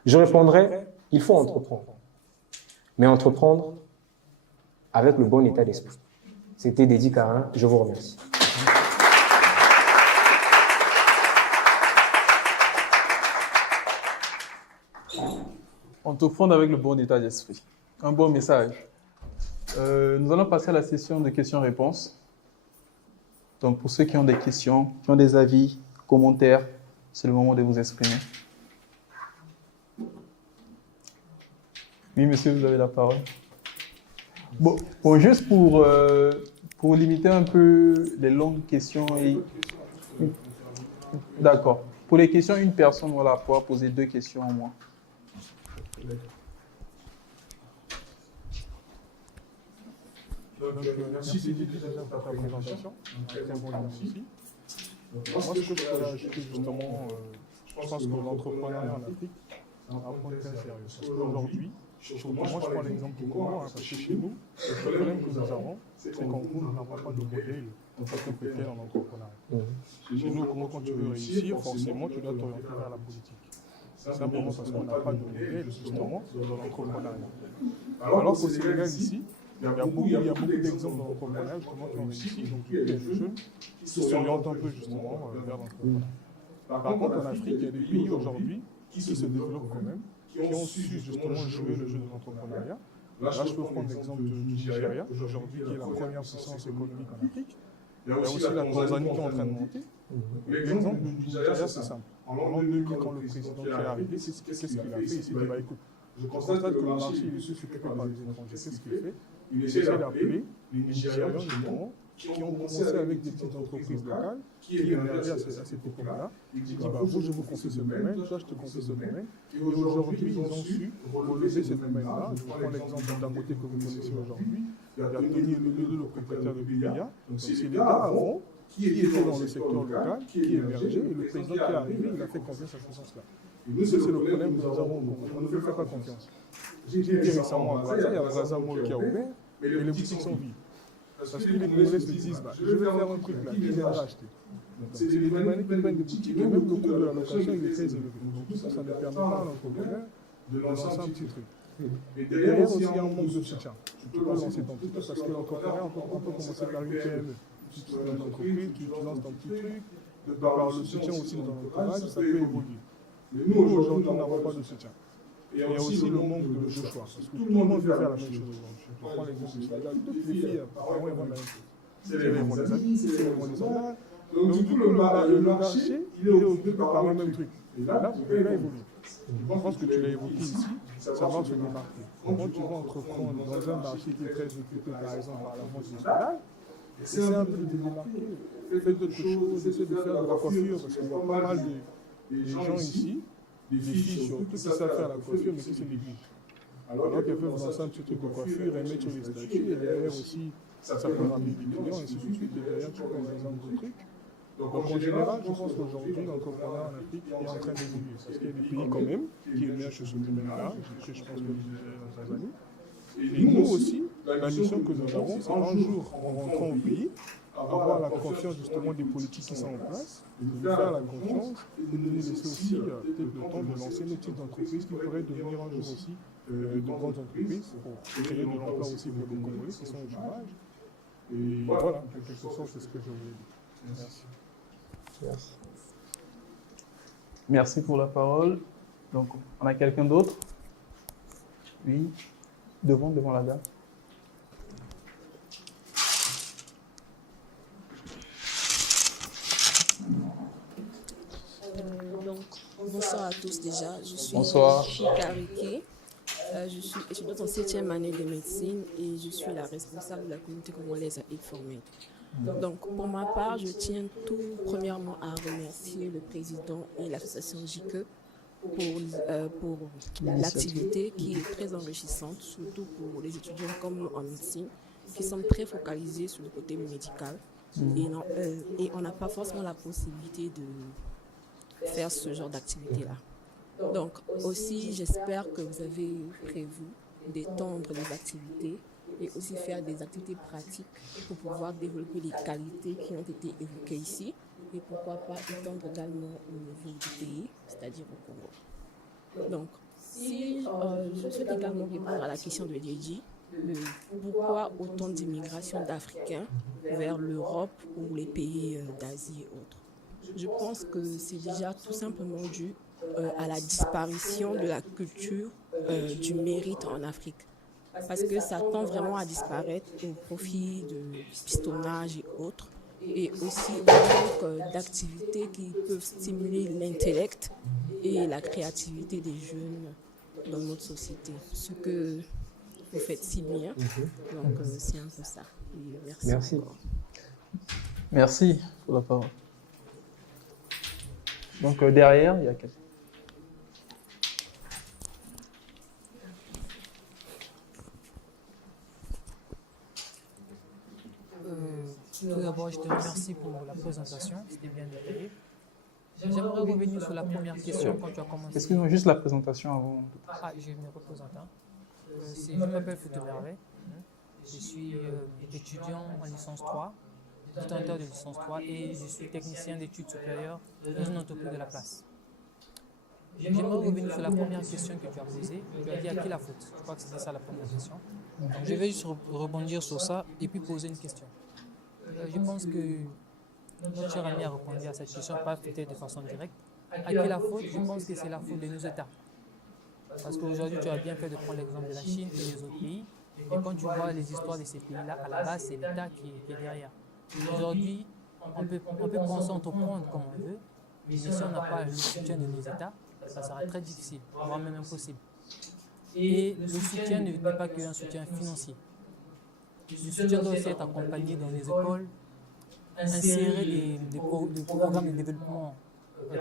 je répondrai, il faut entreprendre. Mais entreprendre avec le bon état d'esprit. C'était Dédi Carin, je vous remercie. Entreprendre avec le bon état d'esprit. Un bon message. Nous allons passer à la session de questions-réponses. Donc, pour ceux qui ont des questions, qui ont des avis, commentaires, c'est le moment de vous exprimer. Oui, monsieur, vous avez la parole. Bon, juste pour limiter un peu les longues questions. D'accord. Pour les questions, une personne va pouvoir poser 2 questions en moins. Merci Dédi pour ta présentation. Très bon ici. Moi, ce que je peux ajouter justement, je pense que l'entrepreneuriat en Afrique a un point très sérieux. Parce qu'aujourd'hui, moi je prends l'exemple du Congo, parce que chez nous, le problème que nous avons, c'est qu'en Congo, nous n'avons pas de modèle en tant que tel en entrepreneuriat. Chez nous, au Congo, quand tu veux réussir, forcément, tu dois t'orienter vers la politique. Simplement parce qu'on n'a pas de modèle, justement, dans l'entrepreneuriat. Alors qu'au Sénégal, ici, il y a beaucoup d'exemples d'entrepreneuriat justement qui ont réussi, donc il y a des jeunes qui s'orientent un peu justement vers l'entrepreneuriat. Par contre, en Afrique, il y a des pays aujourd'hui qui se développent quand même, qui ont su justement jouer le jeu de l'entrepreneuriat. Là, je peux prendre l'exemple du Nigeria, aujourd'hui qui est la première puissance économique en Afrique. Il y a aussi la Tanzanie qui est en train de monter. L'exemple du Nigeria, c'est simple. En l'an 2000, quand le président qui est arrivé, qu'est-ce qu'il a fait? Il s'est dit, bah écoute, je constate que le marché est s'occupé par les étrangers. Qu'est-ce qu'il fait? Il essaie d'appeler les Nigérians justement qui ont commencé avec des petites entreprises locales, qui émergeaient à cette époque-là. Ils disent, vous, je vous confie ce domaine, toi, je te confie ce domaine. Et aujourd'hui, ils ont su relever ce domaine-là. Je prends l'exemple de Dangote que vous connaissez aujourd'hui. Il y a Tony Elolelo, le propriétaire de Bilia. Donc, c'est les gars avant qui étaient dans le secteur local, qui émergeaient, et le président qui est arrivé, il a fait confiance à ce sens-là. Et nous, c'est le problème que nous avons. On ne lui fait pas confiance. J'ai dit récemment à Brazza, il y a Brazza Mall qui a ouvert, mais les boutiques sont vides. Parce que les Congolais se disent, je vais faire un truc là, qui viendra acheter. C'est des Libanais qui prennent des boutiques, et même le coût de la location, il est très élevé. Donc tout ça, ça ne permet pas à l'entrepreneur de lancer un petit truc. Et derrière aussi, il y a un manque de soutien. Tu peux pas lancer ton petit truc parce que l'entrepreneur, on peut commencer par une PME. Une entreprise, tu lances ton petit truc, de par le soutien aussi dans l'entourage, ça peut évoluer. Mais nous, aujourd'hui, nous n'avons pas de soutien. Et il y a aussi le manque de choix. Parce que tout le monde veut faire la même chose aujourd'hui. Je prends l'exemple du Sénégal. Toutes les filles, apparemment, elles vont la même chose. C'est les vont les habits, c'est les vont les enfants. Donc, du coup, le marché, il est occupé par le même truc. Et là, tu peux évoluer. Je pense que tu l'as évoqué ici, savoir se démarquer. Quand tu vas entreprendre dans un marché qui est très occupé, par exemple, par la vente du Sénégal, essaie un peu de te démarquer. Fais d'autres choses, essaie de faire de la coiffure, parce qu'il y a pas mal de gens ici, des filles surtout, qui savent faire la coiffure, mais qui se négligent. Alors qu'elles peuvent lancer un petit truc de coiffure et mettre sur les statuts, et derrière aussi, ça peut ramener des clients, et ainsi de suite, et derrière, tu peux organiser un truc. Donc en général, je pense qu'aujourd'hui, l'entrepreneur en Afrique est en train d'évoluer. Parce qu'il y a des pays quand même qui émergent sur ce domaine-là, je pense que en Tanzanie. Et nous aussi, la mission que nous avons, c'est un jour, en rentrant au pays, avoir la confiance justement des politiques qui sont en place, de nous faire la confiance et de nous laisser aussi peut-être le temps de lancer nos petites entreprises qui pourraient devenir un jour aussi de grandes entreprises pour créer de l'emploi aussi pour les Congolais qui sont au chômage. Et voilà, en quelque sorte, c'est ce que je voulais dire. Merci. Merci. Merci pour la parole. Donc, on a quelqu'un d'autre? Oui, devant la dame. Donc, bonsoir à tous déjà. Je suis Bonsoir. Chika Riké. Je suis étudiante en 7e année de médecine et je suis la responsable de la communauté congolaise à Informel. Donc, pour ma part, je tiens tout premièrement à remercier le président et l'association JICE pour l'activité qui est très enrichissante, surtout pour les étudiants comme nous en médecine, qui sont très focalisés sur le côté médical. Et on n'a pas forcément la possibilité de faire ce genre d'activité-là. Donc, aussi, j'espère que vous avez prévu d'étendre les activités et aussi faire des activités pratiques pour pouvoir développer les qualités qui ont été évoquées ici et pourquoi pas étendre également au niveau du pays, c'est-à-dire au Congo. Donc, si je souhaite également répondre à la question de Diedji, pourquoi autant d'immigration d'Africains vers l'Europe ou les pays d'Asie et autres? Je pense que c'est déjà tout simplement dû à la disparition de la culture du mérite en Afrique. Parce que ça tend vraiment à disparaître au profit de pistonnage et autres, et aussi au manque d'activités qui peuvent stimuler l'intellect et la créativité des jeunes dans notre société. Ce que vous faites si bien, donc c'est un peu ça. Et merci. Encore. Merci pour la parole. Donc derrière, il y a quelqu'un. Tout d'abord, je te remercie pour la présentation, c'était bien détaillé. J'aimerais revenir sur la première question quand tu as commencé. Excuse-moi, juste la présentation avant. Ah, je me représente. Je m'appelle Fouté Merveille. Je suis étudiant en licence 3, détenteur de licence 3 et je suis technicien d'études supérieures dans une entreprise de la place. J'aimerais revenir sur la première question que tu as posée. Tu as dit à qui la faute? Je crois que c'était ça la première question. Donc, je vais juste rebondir sur ça et puis poser une question. Je pense que notre cher ami a répondu à cette question, pas peut-être de façon directe. À qui la faute? Je pense que c'est la faute de nos États. Parce qu'aujourd'hui, tu as bien fait de prendre l'exemple de la Chine et des autres pays. Et quand tu vois les histoires de ces pays-là, à la base, c'est l'État qui est derrière. Aujourd'hui, on peut penser entreprendre comme on veut, mais si on n'a pas le soutien de nos États, ça sera très difficile, voire même impossible. Et le soutien n'est pas qu'un soutien financier. l'étudiant doit aussi être accompagné dans les écoles, insérer des programmes de développement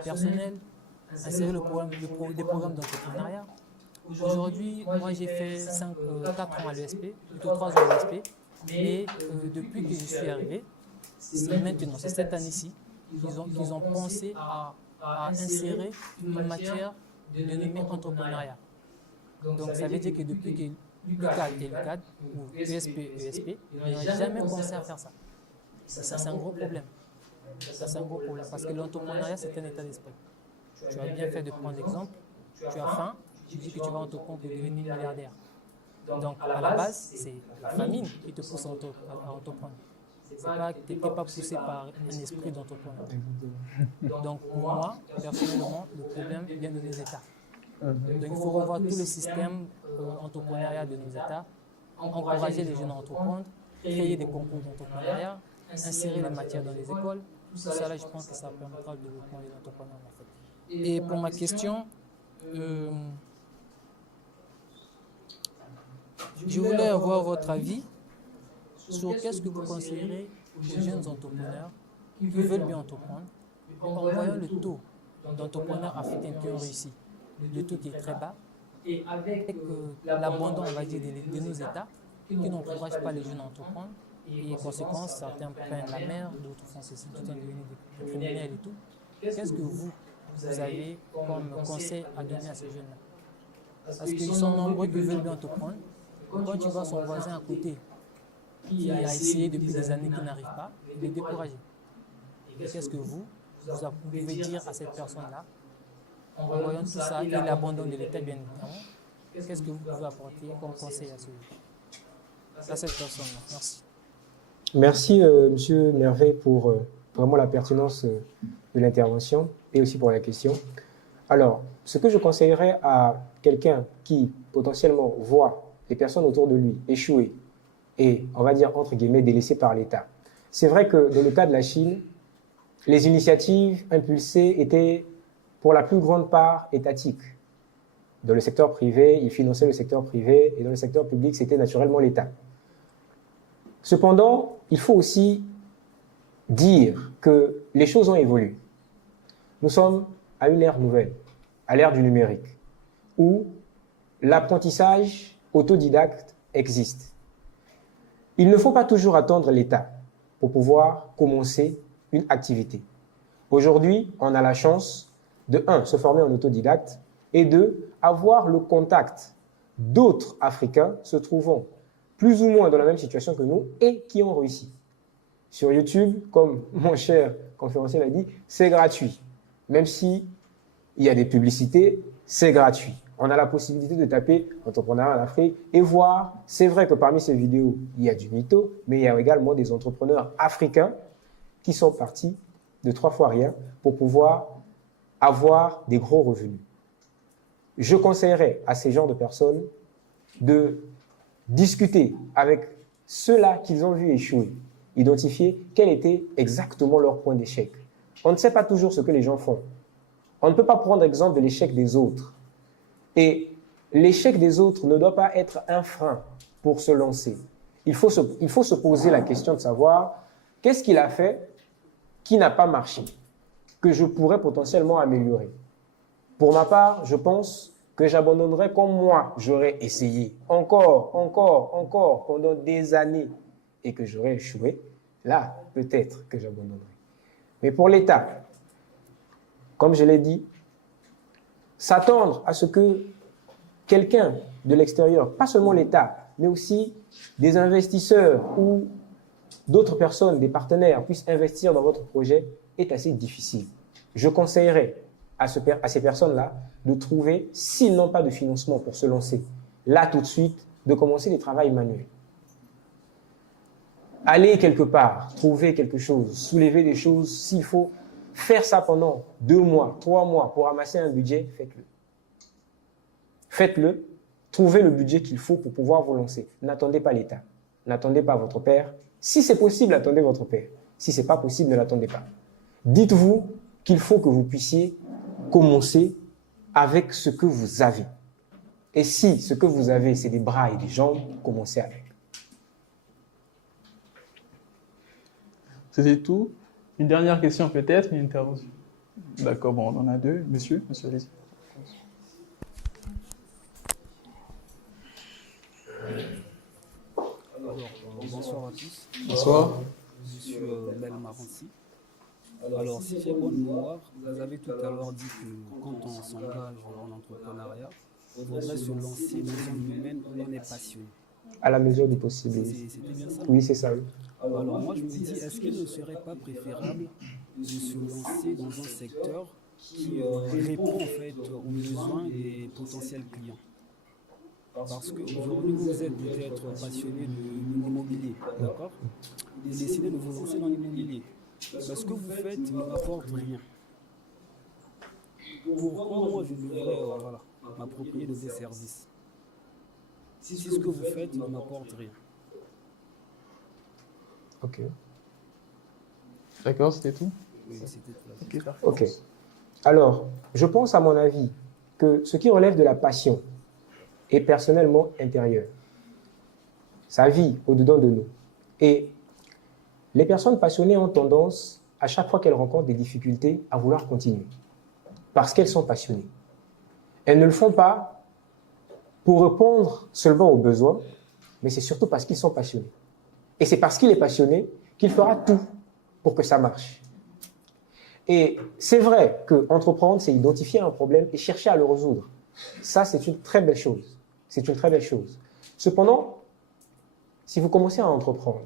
personnel, insérer des programmes d'entrepreneuriat. Aujourd'hui, moi j'ai fait 4 ans à l'ESP, plutôt 3 ans à l'ESP, mais depuis que je suis arrivé, c'est maintenant, c'est cette année-ci, qu'ils ont pensé à insérer une matière dénommée entrepreneuriat. Donc ça veut dire que depuis que l'UCAD et l'UCAD, ou ESP, ils n'ont jamais pensé à faire ça. Ça c'est un gros problème. Ça c'est un gros problème parce que l'entrepreneuriat c'est un état d'esprit. Tu as bien fait de prendre l'exemple, tu as faim, tu dis que tu vas entreprendre pour devenir milliardaire. Donc à la base, c'est la famine qui te pousse à entreprendre. Tu n'es pas poussé par un esprit d'entrepreneur. Donc pour moi, personnellement, le problème vient de nos États. Donc il faut revoir tout le système entrepreneurial de nos États, encourager les jeunes à entreprendre, créer des concours d'entrepreneuriat, insérer les matières dans les écoles. Tout ça là, je pense que ça permettra le développement des entrepreneurs en fait. Et pour ma question, je voulais avoir votre avis sur qu'est-ce que vous conseillerez aux jeunes entrepreneurs qui veulent bien entreprendre, en voyant le taux d'entrepreneurs africains qui ont réussi, le taux qui est très bas, et avec l'abandon, on va dire, de nos États, qui n'encouragent pas les jeunes à entreprendre, et en conséquence, certains prennent la mer, d'autres font ceci, tout est devenu des criminels et tout. Qu'est-ce que vous avez comme conseil à donner à ces jeunes-là? Parce qu'ils sont nombreux qui veulent bien entreprendre. Quand tu vois son voisin à côté, qui a essayé depuis des années, qui n'arrive pas, il est découragé. Et qu'est-ce que vous pouvez dire à cette personne-là, en voyant tout ça et l'abandon de l'État, bien évidemment, qu'est-ce que vous pouvez apporter comme conseil à cette personne-là? Merci. Merci, Monsieur Merveille, pour vraiment la pertinence de l'intervention et aussi pour la question. Alors, ce que je conseillerais à quelqu'un qui potentiellement voit les personnes autour de lui échouer et, on va dire, entre guillemets, délaissées par l'État. C'est vrai que dans le cas de la Chine, les initiatives impulsées étaient pour la plus grande part étatiques. Dans le secteur privé, ils finançaient le secteur privé et dans le secteur public, c'était naturellement l'État. Cependant, il faut aussi dire que les choses ont évolué. Nous sommes à une ère nouvelle, à l'ère du numérique, où l'apprentissage autodidacte existe. Il ne faut pas toujours attendre l'État pour pouvoir commencer une activité. Aujourd'hui, on a la chance de, 1, se former en autodidacte et 2, avoir le contact d'autres Africains se trouvant plus ou moins dans la même situation que nous et qui ont réussi. Sur YouTube, comme mon cher conférencier l'a dit, c'est gratuit. Même si il y a des publicités, c'est gratuit. On a la possibilité de taper entrepreneur en Afrique et voir, c'est vrai que parmi ces vidéos, il y a du mytho, mais il y a également des entrepreneurs africains qui sont partis de 3 fois rien pour pouvoir avoir des gros revenus. Je conseillerais à ces genres de personnes de discuter avec ceux-là qu'ils ont vu échouer, identifier quel était exactement leur point d'échec. On ne sait pas toujours ce que les gens font. On ne peut pas prendre exemple de l'échec des autres. Et l'échec des autres ne doit pas être un frein pour se lancer. Il faut se poser la question de savoir qu'est-ce qu'il a fait qui n'a pas marché, que je pourrais potentiellement améliorer. Pour ma part, je pense que j'abandonnerai comme moi, j'aurais essayé encore pendant des années et que j'aurais échoué. Là, peut-être que j'abandonnerai. Mais pour l'État, comme je l'ai dit, s'attendre à ce que quelqu'un de l'extérieur, pas seulement l'État, mais aussi des investisseurs ou d'autres personnes, des partenaires, puissent investir dans votre projet est assez difficile. Je conseillerais à ces personnes-là de trouver, s'ils n'ont pas de financement pour se lancer, là tout de suite, de commencer les travaux manuels. Aller quelque part, trouver quelque chose, soulever des choses, s'il faut faire ça pendant 2 mois, 3 mois pour amasser un budget, faites-le. Faites-le, trouvez le budget qu'il faut pour pouvoir vous lancer. N'attendez pas l'État, n'attendez pas votre père. Si c'est possible, attendez votre père. Si ce n'est pas possible, ne l'attendez pas. Dites-vous qu'il faut que vous puissiez commencer avec ce que vous avez. Et si ce que vous avez, c'est des bras et des jambes, commencez avec. C'était tout. Une dernière question peut-être, une intervention. D'accord, bon, on en a deux. Monsieur, allez-y. Alors, bonsoir à tous. Bonsoir. Je suis Bel Marancy. Alors, si j'ai bonne mémoire, vous avez tout à l'heure dit que quand on s'engage en entrepreneuriat, il faudrait se lancer dans un domaine où l'on est passionné. À la mesure du possible. Oui, C'était bien ça? oui c'est ça. Oui. Alors, moi, je me dis, est-ce qu'il ne serait pas préférable de se lancer dans un secteur qui répond en fait aux besoins des potentiels clients? Parce qu'aujourd'hui, vous êtes peut-être passionné de l'immobilier, d'accord? Vous décidez de vous lancer dans l'immobilier. Mais ce que vous faites ne m'apporte rien. Pourquoi moi je devrais m'approprier de vos services? Si ce que vous faites ne m'apporte rien. Ok. D'accord, c'était tout? Oui, c'était tout. Ok, parfait. Ok. Alors, je pense à mon avis que ce qui relève de la passion est personnellement intérieur. Ça vit au-dedans de nous. Et les personnes passionnées ont tendance, à chaque fois qu'elles rencontrent des difficultés, à vouloir continuer. Parce qu'elles sont passionnées. Elles ne le font pas pour répondre seulement aux besoins, mais c'est surtout parce qu'ils sont passionnés. Et c'est parce qu'il est passionné qu'il fera tout pour que ça marche. Et c'est vrai qu'entreprendre, c'est identifier un problème et chercher à le résoudre. Ça, c'est une très belle chose. C'est une très belle chose. Cependant, si vous commencez à entreprendre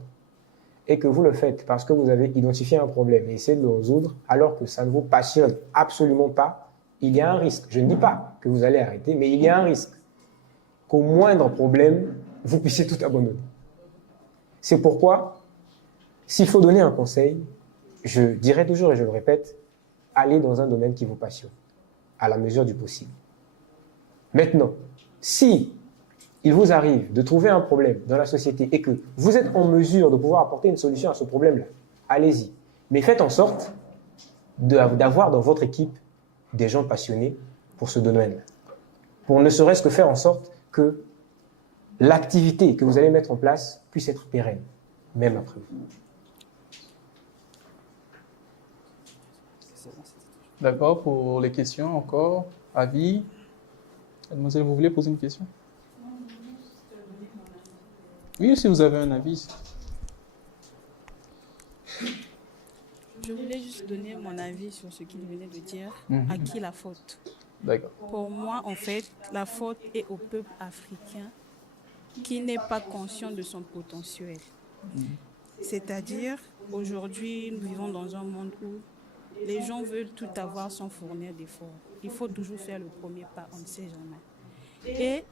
et que vous le faites parce que vous avez identifié un problème et essayé de le résoudre, alors que ça ne vous passionne absolument pas, il y a un risque. Je ne dis pas que vous allez arrêter, mais il y a un risque qu'au moindre problème, vous puissiez tout abandonner. C'est pourquoi, s'il faut donner un conseil, je dirais toujours et je le répète, allez dans un domaine qui vous passionne, à la mesure du possible. Maintenant, si il vous arrive de trouver un problème dans la société et que vous êtes en mesure de pouvoir apporter une solution à ce problème-là, allez-y. Mais faites en sorte d'avoir dans votre équipe des gens passionnés pour ce domaine-là. Pour ne serait-ce que faire en sorte que l'activité que vous allez mettre en place puisse être pérenne, même après vous. D'accord, pour les questions encore, avis. Mademoiselle, vous voulez poser une question? Oui, si vous avez un avis. Je voulais juste donner mon avis sur ce qu'il venait de dire. À qui la faute? D'accord. Pour moi, en fait, la faute est au peuple africain qui n'est pas conscient de son potentiel. C'est-à-dire, aujourd'hui, nous vivons dans un monde où les gens veulent tout avoir sans fournir d'efforts. Il faut toujours faire le premier pas, on ne sait jamais. Et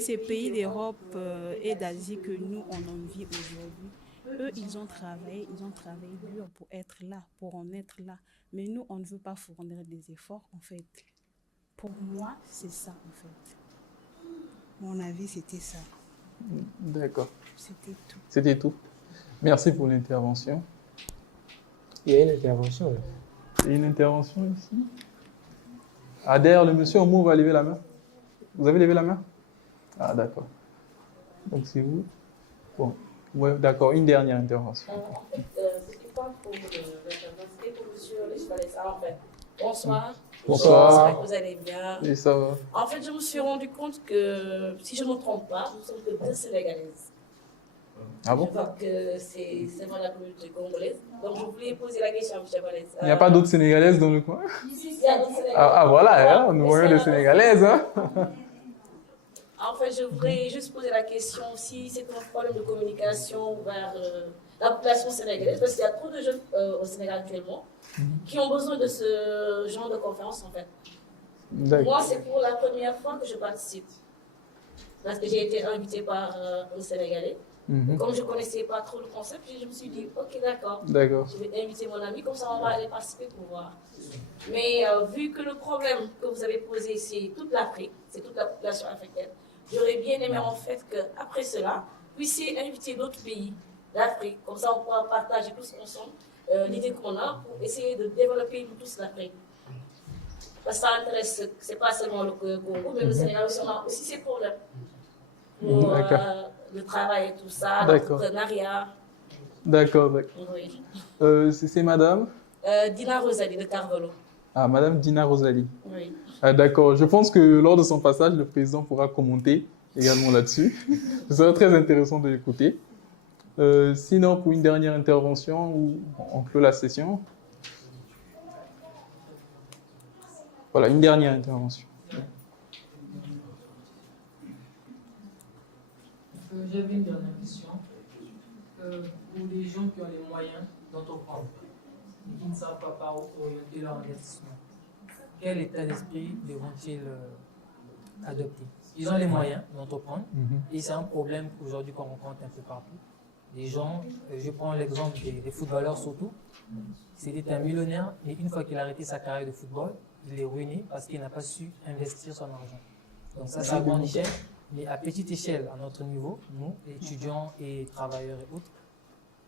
ces pays d'Europe et d'Asie que nous, on envie aujourd'hui, eux, ils ont travaillé dur pour être là, pour en être là. Mais nous, on ne veut pas fournir des efforts, en fait. Pour moi, c'est ça, en fait. Mon avis, c'était ça. D'accord. C'était tout. C'était tout. Merci pour l'intervention. Il y a une intervention là. Il y a une intervention ici. Ah, derrière le monsieur, au moins, on va lever la main. Vous avez levé la main? Ah, d'accord. Donc, c'est vous. Bon. Ouais, d'accord. Une dernière intervention. En fait, c'était pas pour l'intervention, c'était pour monsieur Valessa, en fait. Bonsoir. Bonsoir. J'espère que vous allez bien. Et ça va? En fait, je me suis rendu compte que, si je ne me trompe pas, nous sommes que deux Sénégalaises. Ah bon? Je vois que c'est seulement la communauté congolaise. Donc, je voulais poser la question à M. Valessa. Il n'y a pas d'autres Sénégalaises dans le coin? Il y a d'autres Sénégalaises. Ah voilà, hein, nous voyons des Sénégalaises. Hein? En fait, je voudrais juste poser la question si c'est un problème de communication vers la population sénégalaise, parce qu'il y a trop de jeunes au Sénégal actuellement qui ont besoin de ce genre de conférence, en fait. Moi, c'est pour la première fois que je participe, parce que j'ai été invitée par un Sénégalais. Comme je ne connaissais pas trop le concept, je me suis dit, ok, d'accord, je vais inviter mon ami, comme ça on va aller participer pour voir. Mais vu que le problème que vous avez posé, c'est toute l'Afrique, c'est toute la population africaine, j'aurais bien aimé en fait qu'après cela, vous puissiez inviter d'autres pays d'Afrique, comme ça on pourra partager tous ensemble l'idée qu'on a pour essayer de développer tous l'Afrique. Parce que ça intéresse, c'est pas seulement le Congo, mais le Sénégal aussi, on a aussi ses problèmes. Pour le travail et tout ça, l'entrepreneuriat. D'accord, d'accord. Oui. C'est madame? Dina Rosalie de Carvalho. Ah, madame Dina Rosalie. Oui. Ah, d'accord. Je pense que lors de son passage, le président pourra commenter également là-dessus. Ce sera très intéressant de l'écouter. Sinon, pour une dernière intervention, on clôt la session. Voilà, une dernière intervention. J'avais une dernière question. Pour les gens qui ont les moyens d'entreprendre et qui ne savent pas par où orienter leur investissement, quel état d'esprit devront-ils adopter? Ils ont les moyens d'entreprendre et c'est un problème aujourd'hui qu'on rencontre un peu partout. Les gens, je prends l'exemple des footballeurs surtout, c'était un millionnaire, mais une fois qu'il a arrêté sa carrière de football, il est ruiné parce qu'il n'a pas su investir son argent. Donc ça, c'est à grande échelle, mais à petite échelle, à notre niveau, nous, étudiants et travailleurs et autres,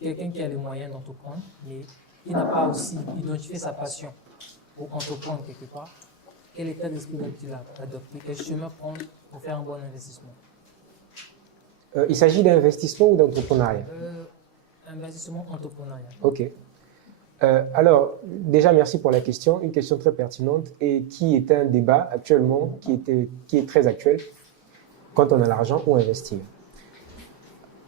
quelqu'un qui a les moyens d'entreprendre, mais qui n'a pas aussi identifié sa passion pour entreprendre quelque part, quel état d'esprit doit-il adopter? Quel chemin prendre pour faire un bon investissement? Il s'agit d'investissement ou d'entrepreneuriat? Investissement entrepreneurial. Ok. Alors, déjà, merci pour la question. Une question très pertinente et qui est un débat actuellement, qui est très actuel quand on a l'argent ou investir.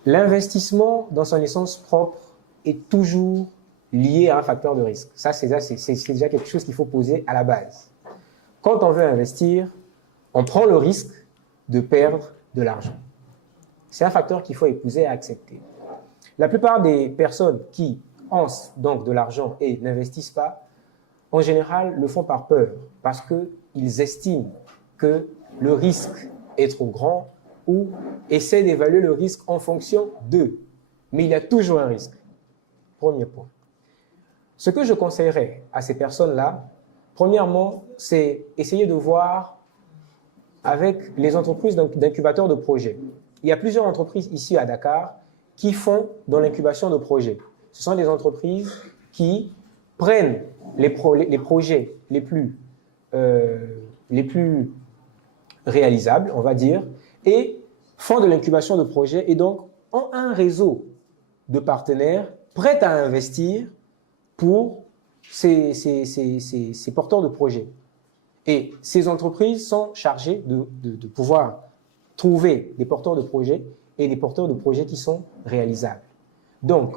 L'investissement, dans son essence propre, est toujours lié à un facteur de risque. Ça, c'est déjà quelque chose qu'il faut poser à la base. Quand on veut investir, on prend le risque de perdre de l'argent. C'est un facteur qu'il faut épouser et accepter. La plupart des personnes qui ont donc de l'argent et n'investissent pas, en général, le font par peur, parce qu'ils estiment que le risque est trop grand ou essaient d'évaluer le risque en fonction d'eux. Mais il y a toujours un risque. Premier point. Ce que je conseillerais à ces personnes-là, premièrement, c'est essayer de voir avec les entreprises d'incubateurs de projets. Il y a plusieurs entreprises ici à Dakar qui font dans l'incubation de projets. Ce sont des entreprises qui prennent les projets les plus réalisables, on va dire, et font de l'incubation de projets et donc ont un réseau de partenaires prêts à investir pour ces porteurs de projets. Et ces entreprises sont chargées de pouvoir trouver des porteurs de projets et des porteurs de projets qui sont réalisables. Donc,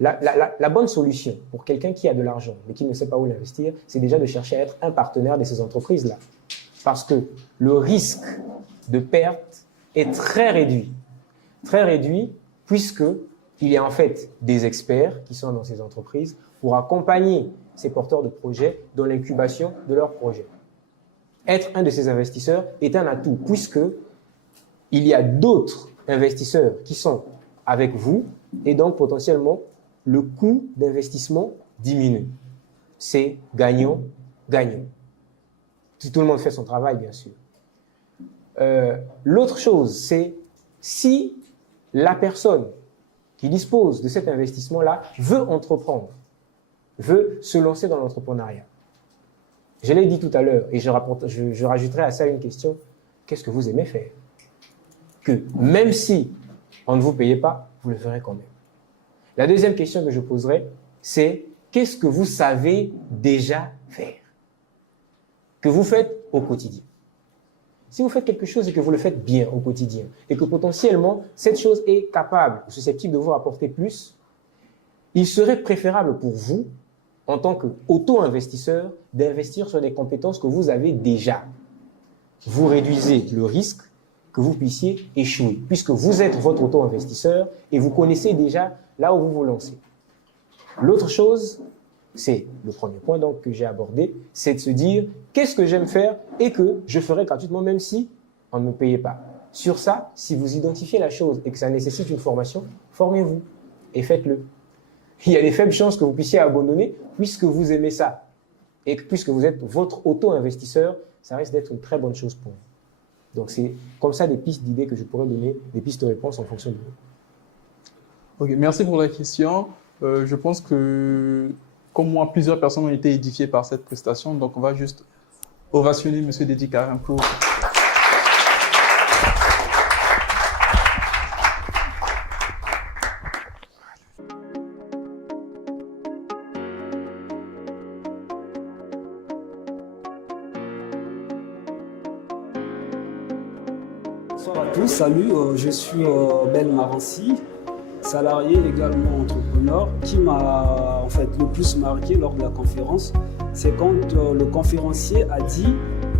la bonne solution pour quelqu'un qui a de l'argent mais qui ne sait pas où l'investir, c'est déjà de chercher à être un partenaire de ces entreprises-là. Parce que le risque de perte est très réduit. Très réduit puisqu'il y a en fait des experts qui sont dans ces entreprises pour accompagner ces porteurs de projets dans l'incubation de leurs projets. Être un de ces investisseurs est un atout puisque il y a d'autres investisseurs qui sont avec vous et donc potentiellement le coût d'investissement diminue. C'est gagnant-gagnant. Si tout le monde fait son travail, bien sûr. L'autre chose, c'est si la personne qui dispose de cet investissement-là veut entreprendre, veut se lancer dans l'entrepreneuriat. Je l'ai dit tout à l'heure et je rajouterai à ça une question. Qu'est-ce que vous aimez faire? Que même si on ne vous payait pas, vous le ferez quand même. La deuxième question que je poserai, c'est qu'est-ce que vous savez déjà faire? Que vous faites au quotidien. Si vous faites quelque chose et que vous le faites bien au quotidien et que potentiellement cette chose est capable ou susceptible de vous rapporter plus, il serait préférable pour vous, en tant qu'auto-investisseur, d'investir sur des compétences que vous avez déjà. Vous réduisez le risque que vous puissiez échouer, puisque vous êtes votre auto-investisseur et vous connaissez déjà là où vous vous lancez. L'autre chose, c'est le premier point donc, que j'ai abordé, c'est de se dire qu'est-ce que j'aime faire et que je ferai gratuitement même si on ne me payait pas. Sur ça, si vous identifiez la chose et que ça nécessite une formation, formez-vous et faites-le. Il y a des faibles chances que vous puissiez abandonner puisque vous aimez ça. Et que puisque vous êtes votre auto-investisseur, ça risque d'être une très bonne chose pour vous. Donc c'est comme ça des pistes d'idées que je pourrais donner, des pistes de réponse en fonction de vous. Ok, merci pour la question. Je pense que, comme moi, plusieurs personnes ont été édifiées par cette prestation. Donc on va juste ovationner M. Dédi Karim pour... Bonsoir à tous, salut, je suis Ben Marancy, salarié également entrepreneur. Qui m'a en fait le plus marqué lors de la conférence, c'est quand le conférencier a dit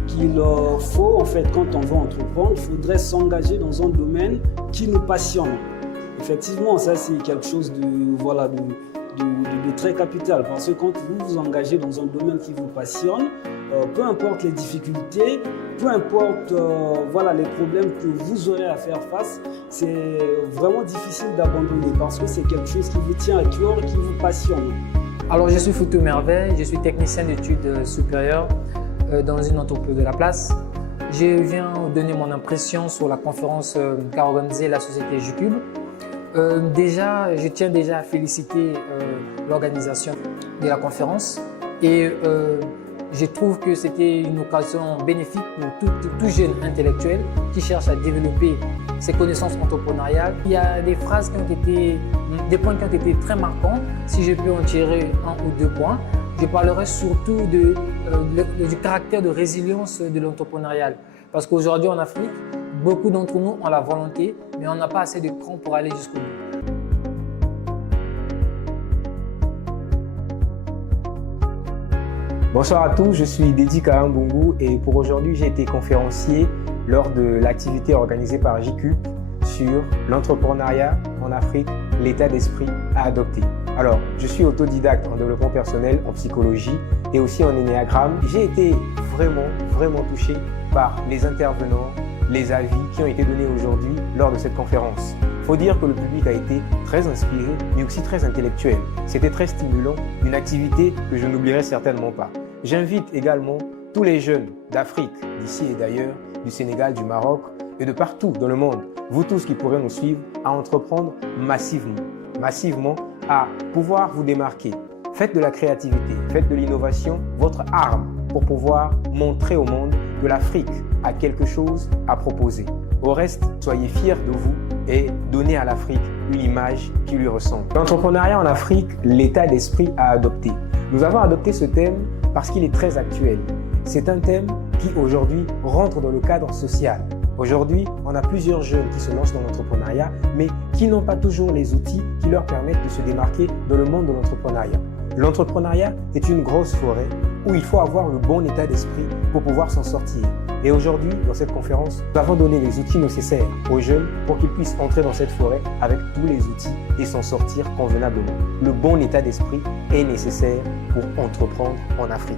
qu'il faut, en fait, quand on veut entreprendre, il faudrait s'engager dans un domaine qui nous passionne. Effectivement, ça c'est quelque chose de très capital, parce que quand vous vous engagez dans un domaine qui vous passionne, peu importe les difficultés, peu importe les problèmes que vous aurez à faire face, c'est vraiment difficile d'abandonner parce que c'est quelque chose qui vous tient à cœur, qui vous passionne. Alors, je suis Foutou Merveille, je suis technicien d'études supérieures dans une entreprise de la place. Je viens donner mon impression sur la conférence qu'a organisée la société J-Cube. Je tiens déjà à féliciter l'organisation de la conférence et je trouve que c'était une occasion bénéfique pour tout jeune intellectuel qui cherche à développer ses connaissances entrepreneuriales. Il y a des points qui ont été très marquants. Si je peux en tirer un ou deux points, je parlerai surtout du caractère de résilience de l'entrepreneurial. Parce qu'aujourd'hui en Afrique, beaucoup d'entre nous ont la volonté, mais on n'a pas assez de cran pour aller jusqu'au bout. Bonsoir à tous, je suis Dédi Kahambungu et pour aujourd'hui j'ai été conférencier lors de l'activité organisée par J-Cube sur l'entrepreneuriat en Afrique, l'état d'esprit à adopter. Alors, je suis autodidacte en développement personnel, en psychologie et aussi en énéagramme. J'ai été vraiment touché par les intervenants, les avis qui ont été donnés aujourd'hui lors de cette conférence. Il faut dire que le public a été très inspiré, mais aussi très intellectuel. C'était très stimulant, une activité que je n'oublierai certainement pas. J'invite également tous les jeunes d'Afrique, d'ici et d'ailleurs, du Sénégal, du Maroc et de partout dans le monde, vous tous qui pourrez nous suivre, à entreprendre massivement, à pouvoir vous démarquer. Faites de la créativité, faites de l'innovation votre arme pour pouvoir montrer au monde que l'Afrique a quelque chose à proposer. Au reste, soyez fiers de vous et donnez à l'Afrique une image qui lui ressemble. L'entrepreneuriat en Afrique, l'état d'esprit à adopter. Nous avons adopté ce thème parce qu'il est très actuel. C'est un thème qui aujourd'hui rentre dans le cadre social. Aujourd'hui, on a plusieurs jeunes qui se lancent dans l'entrepreneuriat, mais qui n'ont pas toujours les outils qui leur permettent de se démarquer dans le monde de l'entrepreneuriat. L'entrepreneuriat est une grosse forêt où il faut avoir le bon état d'esprit pour pouvoir s'en sortir. Et aujourd'hui, dans cette conférence, nous avons donné les outils nécessaires aux jeunes pour qu'ils puissent entrer dans cette forêt avec tous les outils et s'en sortir convenablement. Le bon état d'esprit est nécessaire pour entreprendre en Afrique.